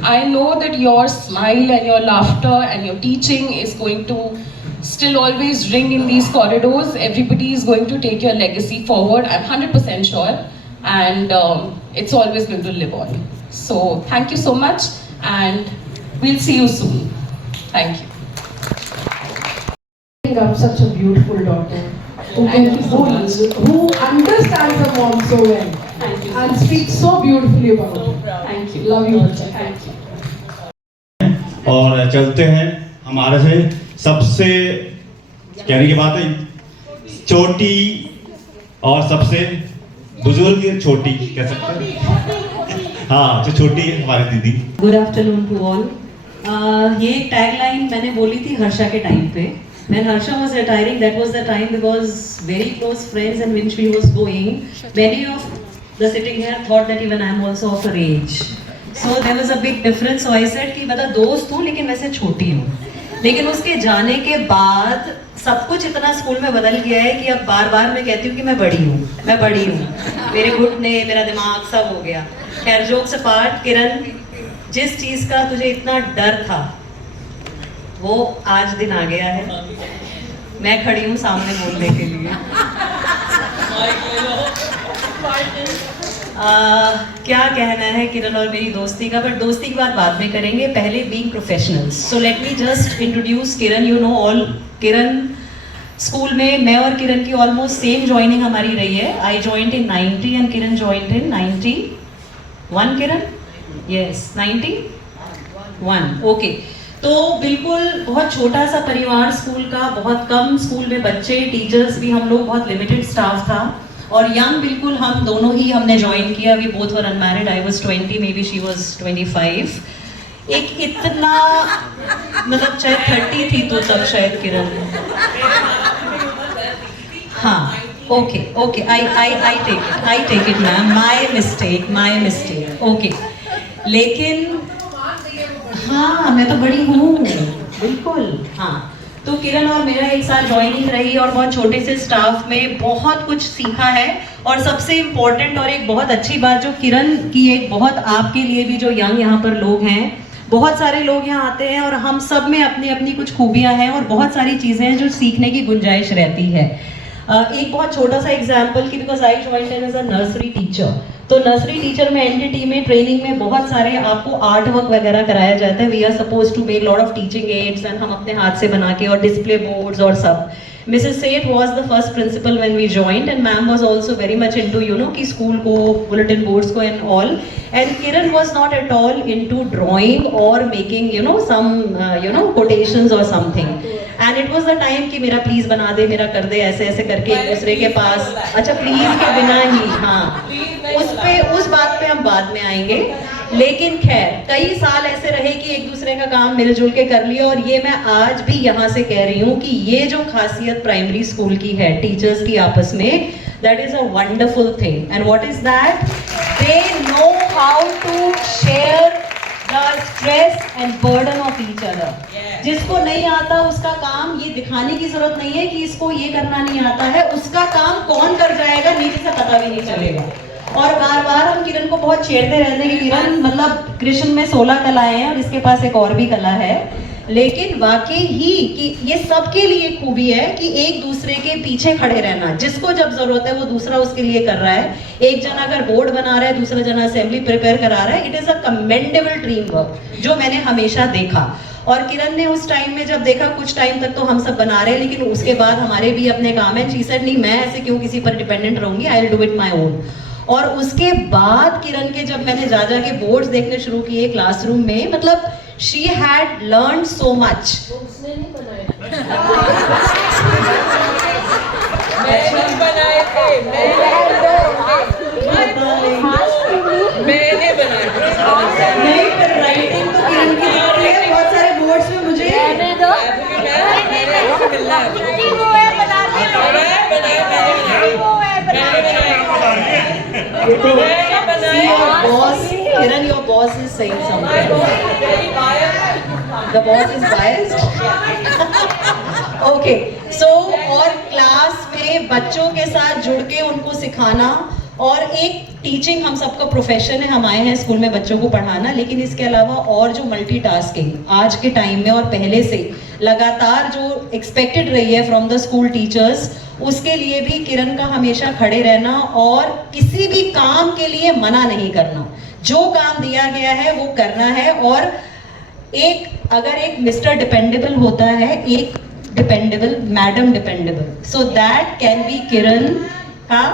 I know that your smile and your laughter and your teaching is going to still always ring in these corridors. Everybody is going to take your legacy forward, I'm 100% sure, and it's always going to live on. So thank you so much, and we'll see you soon. Thank you. I'm such a beautiful daughter who understands her mom so well and speaks so beautifully about her. Thank you. Love you. Thank you. और चलते हैं हमारे से सबसे कहने की बात है छोटी और सबसे बुजुर्ग छोटी कह सकते हैं, हाँ जो छोटी है हमारी दीदी. Good afternoon to all. ये टैगलाइन मैंने बोली थी हर्षा के टाइम पे. When Harsha was retiring, that was the time because very close friends, and when she was going, many of the sitting here thought that even I am also of her age. So there was a big difference. So I said कि मतलब दोस्त हूँ लेकिन वैसे छोटी हूँ. लेकिन उसके जाने के बाद सब कुछ इतना स्कूल में बदल गया है कि अब बार बार मैं कहती हूँ कि मैं बड़ी हूँ, मैं बड़ी हूँ. मेरे घुटने, मेरा दिमाग सब हो गया. खैर जोक्स अपार्ट, किरण, जिस चीज़ का तुझे इतना डर था वो आज दिन आ गया है. मैं खड़ी हूँ सामने बोलने के लिए. क्या कहना है किरण और मेरी दोस्ती का, बट दोस्ती की बात बाद में करेंगे. पहले being professionals. So let me just introduce Kiran. You know all Kiran. School में मैं और किरण की ऑलमोस्ट सेम ज्वाइनिंग हमारी रही है. I joined in 90 and Kiran joint in 91. Kiran, yes 91. Okay. तो बिल्कुल बहुत छोटा सा परिवार स्कूल का, बहुत कम स्कूल में बच्चे, टीचर्स भी हम लोग, बहुत लिमिटेड स्टाफ था, और यंग बिल्कुल हम दोनों ही हमने ज्वाइन किया. We both were unmarried. I was 20, maybe she was 25. एक इतना मतलब चाहे 30 थी तो तब शायद किरण. हाँ okay okay, I take it ma'am, my mistake. Okay. लेकिन हाँ मैं तो बड़ी हूँ बिल्कुल. हाँ तो किरण और मेरा एक साथ ज्वाइनिंग रही और बहुत छोटे से स्टाफ में बहुत कुछ सीखा है. और सबसे इम्पोर्टेंट और एक बहुत अच्छी बात जो किरण की, एक बहुत आपके लिए भी जो यंग यहाँ पर लोग हैं, बहुत सारे लोग यहाँ आते हैं और हम सब में अपनी अपनी कुछ खूबियाँ हैं और बहुत सारी चीज़ें हैं जो सीखने की गुंजाइश रहती है। एक बहुत छोटा सा एग्जाम्पल कि because I joined as a nursery teacher, तो नर्सरी टीचर में एनडीटी में ट्रेनिंग में बहुत सारे आपको आर्ट वर्क वगैरह कराया जाता है। We are suppose to make lot of teaching aids and हम अपने हाथ से बना के और डिस्प्ले बोर्ड्स और सब। Mrs. Seth was the first principal when we joined and ma'am was also very much into कि school को, bulletin boards को and all. And Kiran was not at all into drawing or making some quotations or something. And it was the time कि मेरा please बना दे, मेरा कर दे, ऐसे ऐसे करके एक दूसरे के पास, अच्छा please के बिना ही, हाँ उस बात पे हम बाद में आएंगे। लेकिन खैर कई साल ऐसे रहे कि एक दूसरे का काम मिलजुल के कर लिया और ये मैं आज भी यहाँ से कह रही हूँ कि ये जो खासियत प्राइमरी स्कूल की है टीचर्स की आपस में, that is a wonderful thing. And what is that? They know how to share the stress and burden of each other. जिसको नहीं आता उसका काम ये दिखाने की जरूरत नहीं है कि इसको ये करना नहीं आता है, उसका काम कौन कर जाएगा नीचे से पता भी नहीं चलेगा। और बार बार हम किरण को बहुत छेड़ते रहते हैं कि किरण मतलब कृष्ण में 16 कलाएं हैं और इसके पास एक और भी कला है, लेकिन वाकई ही कि ये सबके लिए खूबी है कि एक दूसरे के पीछे खड़े रहना, जिसको जब जरूरत है वो दूसरा उसके लिए कर रहा है। एक जना अगर बोर्ड बना रहा है, दूसरा जना असेंबली प्रिपेयर करा रहा है, it is a commendable team work जो मैंने हमेशा देखा। और किरण ने उस टाइम में जब देखा, कुछ टाइम तक तो हम सब बना रहे हैं लेकिन उसके बाद हमारे भी अपने काम है, शी सेड नहीं मैं ऐसे क्यों किसी पर डिपेंडेंट रहूंगी, I will do it my own. और उसके बाद किरण के जब मैंने जा के बोर्ड्स देखने शुरू किए क्लासरूम में, मतलब she had learn so much. Writing तो किरण की दिखती है बहुत सारे बोर्ड्स में मुझे। Kiran, your boss is saying something. The boss is biased. Okay, so और क्लास में बच्चों के साथ जुड़ के उनको सिखाना, और एक टीचिंग हम सबका प्रोफेशन है, हम आए हैं स्कूल में बच्चों को पढ़ाना, लेकिन इसके अलावा और जो मल्टीटास्किंग आज के टाइम में और पहले से लगातार जो एक्सपेक्टेड रही है फ्रॉम द स्कूल टीचर्स, उसके लिए भी किरण का हमेशा खड़े रहना और किसी भी काम के लिए मना नहीं करना। जो काम दिया गया है वो करना है। और अगर एक मिस्टर डिपेंडेबल होता है, एक dependable madam dependable, so that can be Kiran. हाँ,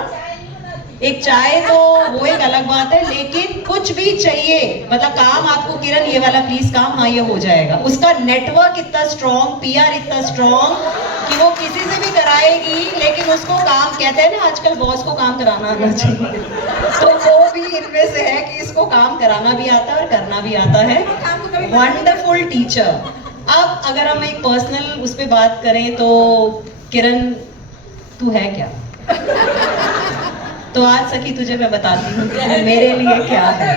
एक चाय तो वो एक अलग बात है, लेकिन कुछ भी चाहिए, मतलब काम आपको किरण ये वाला प्लीज काम, हाँ ये हो जाएगा। उसका नेटवर्क इतना स्ट्रॉन्ग, पीआर इतना स्ट्रॉन्ग कि वो किसी से भी कराएगी, लेकिन उसको काम, कहते हैं ना आजकल बॉस को काम कराना आना चाहिए, तो वो भी इनमें से है कि इसको काम कराना भी आता है और करना भी आता है। Wonderful teacher. अब अगर हम एक पर्सनल उस पर बात करें तो किरण तू है क्या? तो आज सखी तुझे मैं बताती हूँ मेरे लिए क्या है।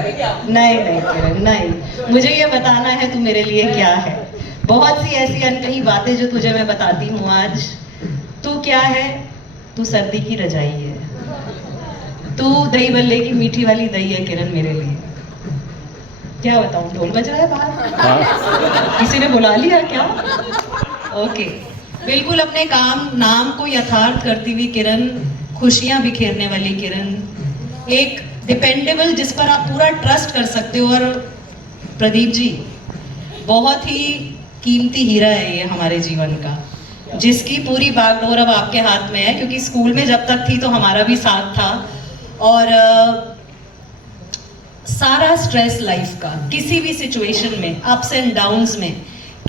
नहीं नहीं किरण नहीं, मुझे ये बताना है तू मेरे लिए क्या है। बहुत सी ऐसी अनकही बातें जो तुझे मैं बताती हूँ आज। तू क्या है? तू सर्दी की रजाई है, तू दही बल्ले की मीठी वाली दही है किरण मेरे लिए। क्या बताऊँ, ढोल बज रहा है बाहर, किसी ने बुला लिया क्या? ओके, बिल्कुल अपने काम नाम को यथार्थ करती हुई किरण, खुशियां बिखेरने वाली किरण, एक डिपेंडेबल जिस पर आप पूरा ट्रस्ट कर सकते हो। और प्रदीप जी बहुत ही कीमती हीरा है ये हमारे जीवन का, जिसकी पूरी बागडोर अब आपके हाथ में है, क्योंकि स्कूल में जब तक थी तो हमारा भी साथ था। और सारा स्ट्रेस लाइफ का किसी भी सिचुएशन में, अप्स एंड डाउन्स में,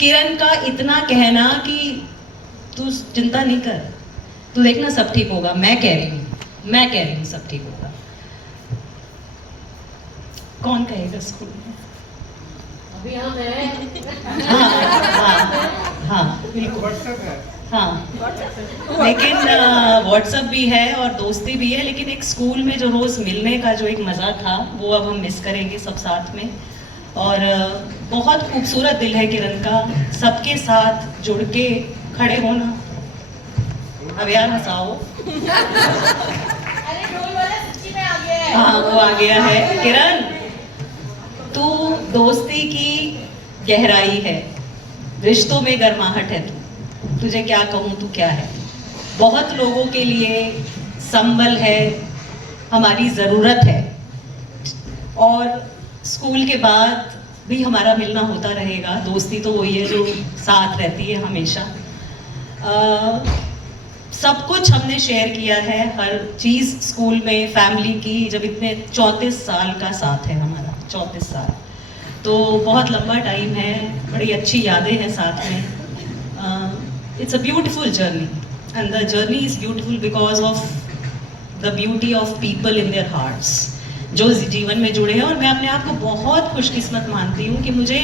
किरण का इतना कहना कि तू चिंता नहीं कर, तू देखना सब ठीक होगा, मैं कह रही हूँ सब ठीक होगा। कौन कहेगा स्कूल में? अभी हम हैं। हाँ बिल्कुल, हाँ लेकिन व्हाट्सएप भी है और दोस्ती भी है, लेकिन एक स्कूल में जो रोज़ मिलने का जो एक मज़ा था वो अब हम मिस करेंगे सब साथ में। और बहुत खूबसूरत दिल है किरण का, सबके साथ जुड़ के खड़े होना। अब यार हंसाओ। हाँ वो आ गया है। किरण तू दोस्ती की गहराई है, रिश्तों में गर्माहट है तू, तुझे क्या कहूँ तू क्या है। बहुत लोगों के लिए संबल है, हमारी ज़रूरत है, और स्कूल के बाद भी हमारा मिलना होता रहेगा। दोस्ती तो वही है जो साथ रहती है हमेशा। सब कुछ हमने शेयर किया है, हर चीज़ स्कूल में, फैमिली की, जब इतने 34 साल का साथ है हमारा, 34 साल, तो बहुत लंबा टाइम है, बड़ी अच्छी यादें हैं साथ में। It's a beautiful journey and the journey is beautiful because of the beauty of people in their hearts, जो जीवन में जुड़े हैं। और मैं अपने आप को बहुत खुशकिस्मत मानती हूँ कि मुझे,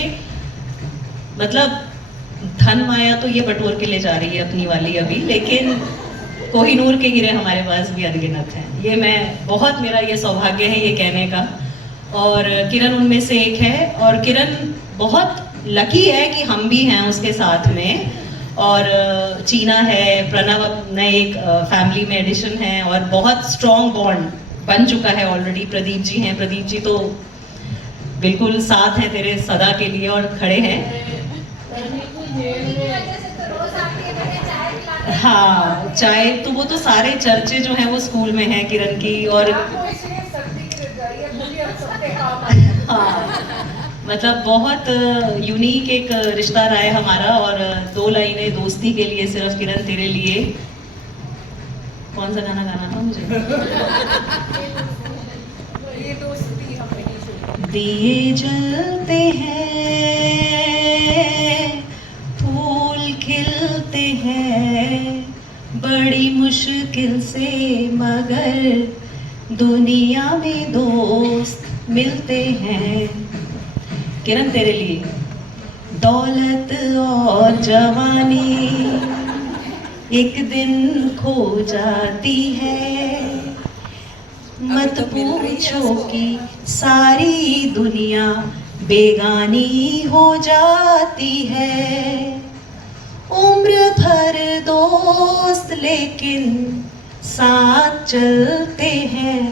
मतलब धन माया तो ये बटोर के ले जा रही है अपनी वाली अभी, लेकिन कोहिनूर के हीरे हमारे पास भी अनगिनत हैं। ये मैं बहुत, मेरा ये सौभाग्य है ये कहने का, और किरण उनमें से एक है। और किरण बहुत लकी है कि हम भी हैं उसके साथ में, और चीना है, प्रणव नए एक फैमिली में एडिशन है, और बहुत स्ट्रॉन्ग बॉन्ड बन चुका है ऑलरेडी। प्रदीप जी हैं, प्रदीप जी तो बिल्कुल साथ हैं तेरे सदा के लिए और खड़े हैं। हाँ, चाय तो वो तो सारे चर्चे जो हैं वो स्कूल में हैं किरण की, और हाँ, मतलब बहुत यूनिक एक रिश्ता रहा है हमारा। और 2 लाइनें दोस्ती के लिए सिर्फ किरण तेरे लिए। कौन सा गाना गाना था मुझे? दिए जलते हैं, फूल खिलते हैं, बड़ी मुश्किल से मगर दुनिया में दोस्त मिलते हैं। किरण तेरे लिए। दौलत और जवानी एक दिन खो जाती है, मत पूछो कि सारी दुनिया बेगानी हो जाती है। उम्र भर दोस्त लेकिन साथ चलते हैं,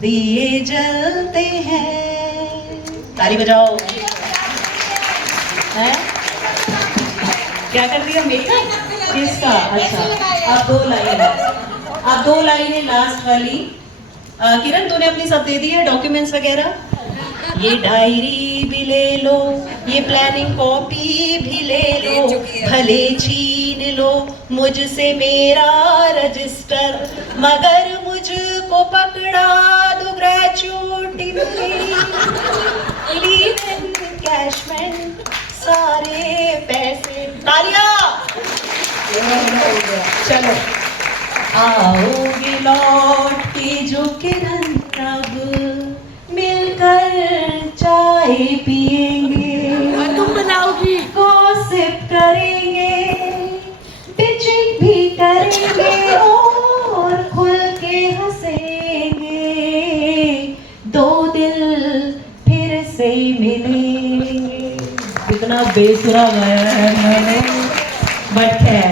दिए जलते हैं। ताली बजाओ। है? क्या कर दिया मेकअप? किसका? अच्छा, अब 2 लाइनें, अब 2 लाइनें लास्ट वाली। किरण तूने अपनी सब दे दी है, डॉक्यूमेंट्स वगैरह? ये डायरी भी ले लो, ये प्लानिंग कॉपी भी ले लो, भले छीन लो मुझसे मेरा रजिस्टर, मगर मुझको पकड़ा दो ग्रेच्युटी में, कैशमेंट सारे पैसे। तालियां। चलो, आओगे लौट के जो किरण, तब मिलकर चाय पिएंगे, तुम बनाओगी, गॉसिप करेंगे, पिचिंग भी करेंगे और खुल के हंसेंगे। 2 दिल फिर से मिलेंगे। कितना बेसुरा गाया है मैंने, बट है।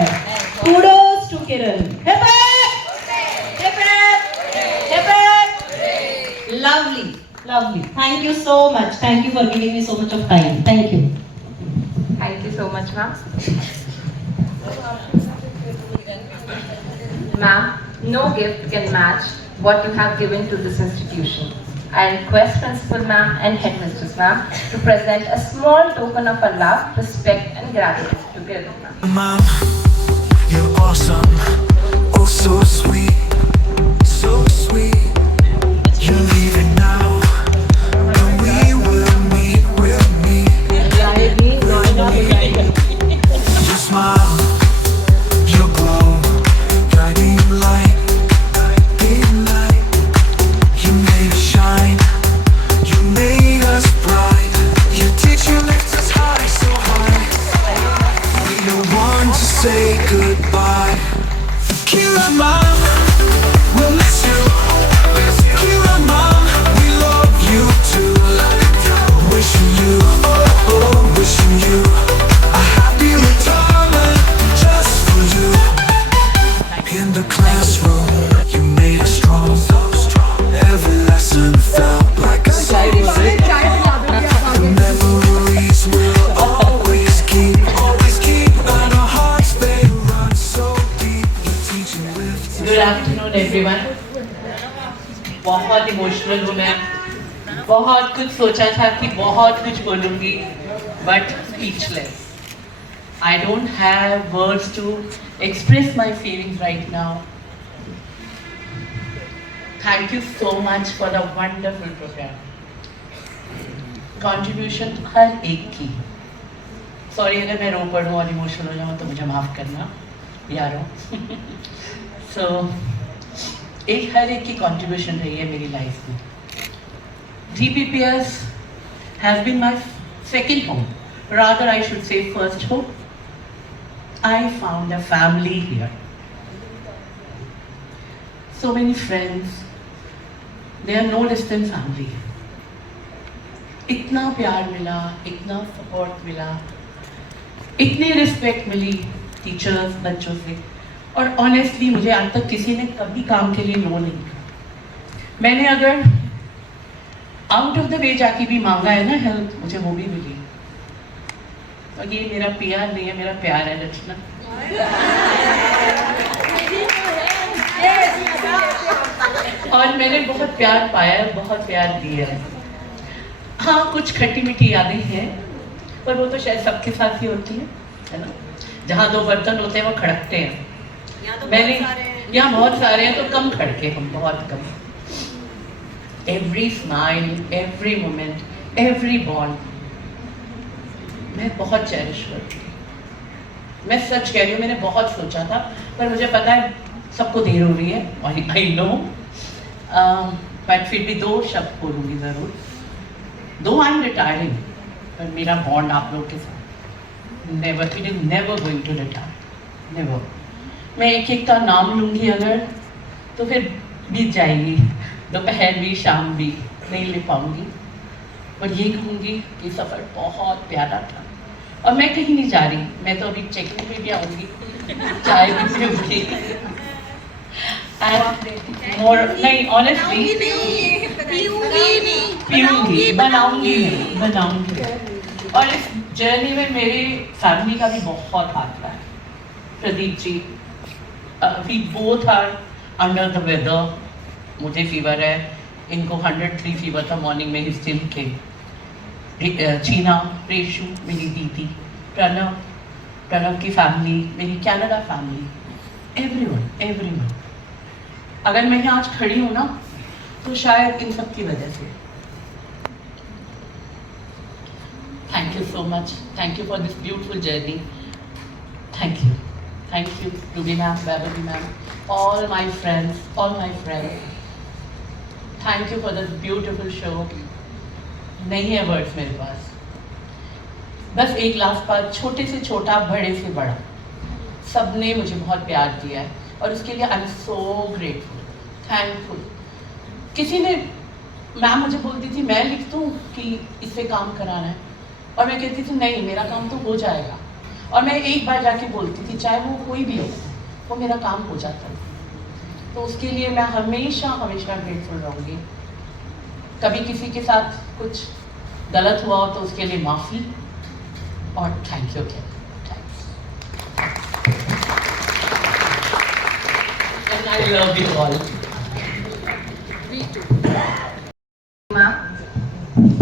Kudos to Kiran. Lovely, lovely. Thank you so much. Thank you for giving me so much of time. Thank you. Thank you so much, ma'am. Ma'am, no gift can match what you have given to this institution. I request Principal Ma'am and Headmistress Ma'am to present a small token of our love, respect and gratitude to Kiran Ma'am. Mom, you're awesome. Oh, so sweet. So sweet. You're leaving now, and we will meet, we'll meet. Your smile, your glow, guiding light, guiding light. You made us shine, you made us bright. Your teacher lifts us high, so high. We don't want to say goodbye. Kiran Ma'am, we'll miss you. Everyone. बहुत emotional हूँ मैं, बहुत कुछ सोचा था कि बहुत कुछ बोलूँगी, but speechless. I don't have words to express my feelings right now. Thank you so much for the wonderful program. Contribution हर एक की। Sorry अगर मैं रो पड़ूँ और इमोशनल हो जाऊँ तो मुझे माफ़ करना यारों। So हर एक की contribution रही है मेरी लाइफ में। DPPS has been my second home. Rather I should say first home. I found a family here. So many friends. They are no distant family. इतना प्यार मिला, इतना सपोर्ट मिला, इतनी रिस्पेक्ट मिली टीचर्स, बच्चों से। और ऑनेस्टली मुझे आज तक किसी ने कभी काम के लिए नो नहीं कहा। मैंने अगर आउट ऑफ द वे जाके भी मांगा है ना हेल्प, मुझे वो भी मिली। और ये मेरा प्यार नहीं है, मेरा प्यार है रचना। और मैंने बहुत प्यार पाया है, बहुत प्यार दिया है। हाँ, कुछ खट्टी मीठी यादें हैं, पर वो तो शायद सबके साथ ही होती है ना। जहाँ दो बर्तन होते हैं वो खड़कते हैं। मैंने यहाँ बहुत सारे हैं तो कम खड़के हम, बहुत कम। Every smile, every moment, every bond मैं बहुत चेरिश करती हूँ। मैं सच कह रही हूँ, मैंने बहुत सोचा था, पर मुझे पता है सबको देर हो रही है। आई नो, बट फिर भी दो शब्द बोलूँगी ज़रूर। दो आई एम रिटायरिंग, पर मेरा बॉन्ड आप लोग के साथ never, it is never going to retire, never. मैं एक एक का नाम लूँगी अगर, तो फिर बीत जाएगी, दोपहर भी शाम भी नहीं ले पाऊँगी। पर ये कहूँगी कि सफ़र बहुत प्यारा था। और मैं कहीं नहीं जा रही, मैं तो अभी चेकिंग पे भी आऊँगी, चाय भी पीऊँगी। मोर नहीं, ऑनेस्टली पीऊँगी, बनाऊँगी नहीं, बनाऊँगी। और इस जर्नी में मेरी फैमिली का भी बहुत हाथ रहा है। Pradeep ji, we both are under the weather. मुझे फीवर है, इनको 103 फीवर था मॉर्निंग में, ही स्टिल केम। चीना, प्रेशु मेरी दीदी, प्रणव की फैमिली, मेरी कनाडा फैमिली, एवरीवन। अगर मैं यहाँ आज खड़ी हूँ ना, तो शायद इन सब की वजह से। Thank you so much, thank you for this beautiful journey. Thank you Ruby ma'am, Babli ma'am, all my friends. Thank you for this beautiful show. नहीं है वर्ड्स मेरे पास। बस एक लास्ट बात, छोटे से छोटा, बड़े से बड़ा, सबने मुझे बहुत प्यार दिया है और उसके लिए I am so grateful, thankful. किसी ने, मैम मुझे बोलती थी मैं लिख दूँ कि इस पे काम कराना है, और मैं कहती थी नहीं, मेरा काम तो हो जाएगा। और मैं एक बार जाके बोलती थी, चाहे वो कोई भी हो, वो मेरा काम हो जाता है। तो उसके लिए मैं हमेशा ग्रेटफुल रहूँगी। कभी किसी के साथ कुछ गलत हुआ हो तो उसके लिए माफ़ी, और thank you again. And I love you all.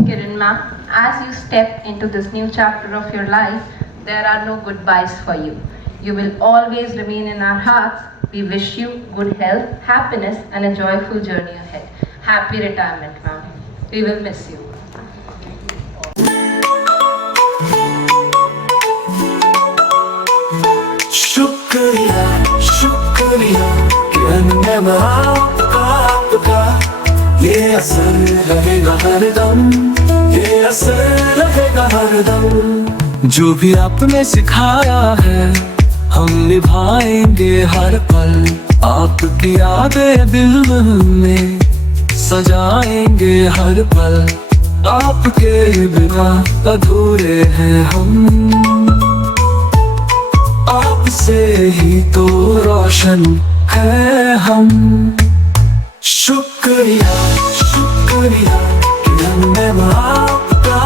Kiran ma'am, as you step into this new chapter of your life, there are no goodbyes for you. You will always remain in our hearts. We wish you good health, happiness and a joyful journey ahead. Happy retirement, ma'am. We will miss you. शुक्रिया शुक्रिया किरण आपका, ये असर रहेगा हरदम, ये असर रहेगा हरदम। जो भी आपने सिखाया है हम निभाएंगे हर पल, आपकी यादें दिल में सजाएंगे हर पल। आपके बिना अधूरे हैं हम, आपसे ही तो रोशन है हम। शुक्रिया शुक्रिया कि हमने आपका,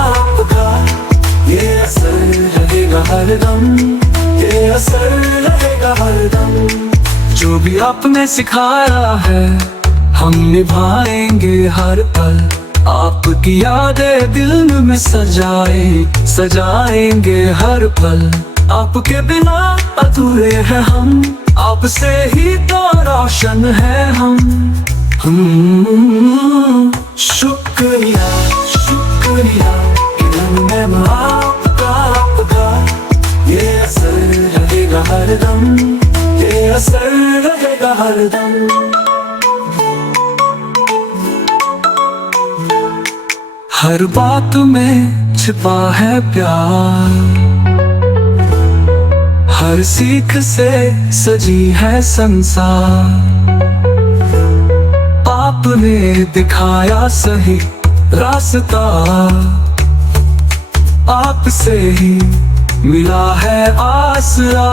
ये असर रहेगा हरदम, ये असर रहेगा हरदम। जो जो भी आपने सिखाया है हम निभाएंगे हर पल। आपकी यादें दिल में सजाएंगे हर पल। आपके बिना अधूरे हैं हम, आपसे ही तो रोशन है हम। शुक्रिया शुक्रिया किरण मैम आपका, ये असर रहेगा हरदम, ये असर रहेगा हरदम। हर बात में छिपा है प्यार, हर सीख से सजी है संसार। आपने दिखाया सही रास्ता, आपसे ही मिला है आसरा।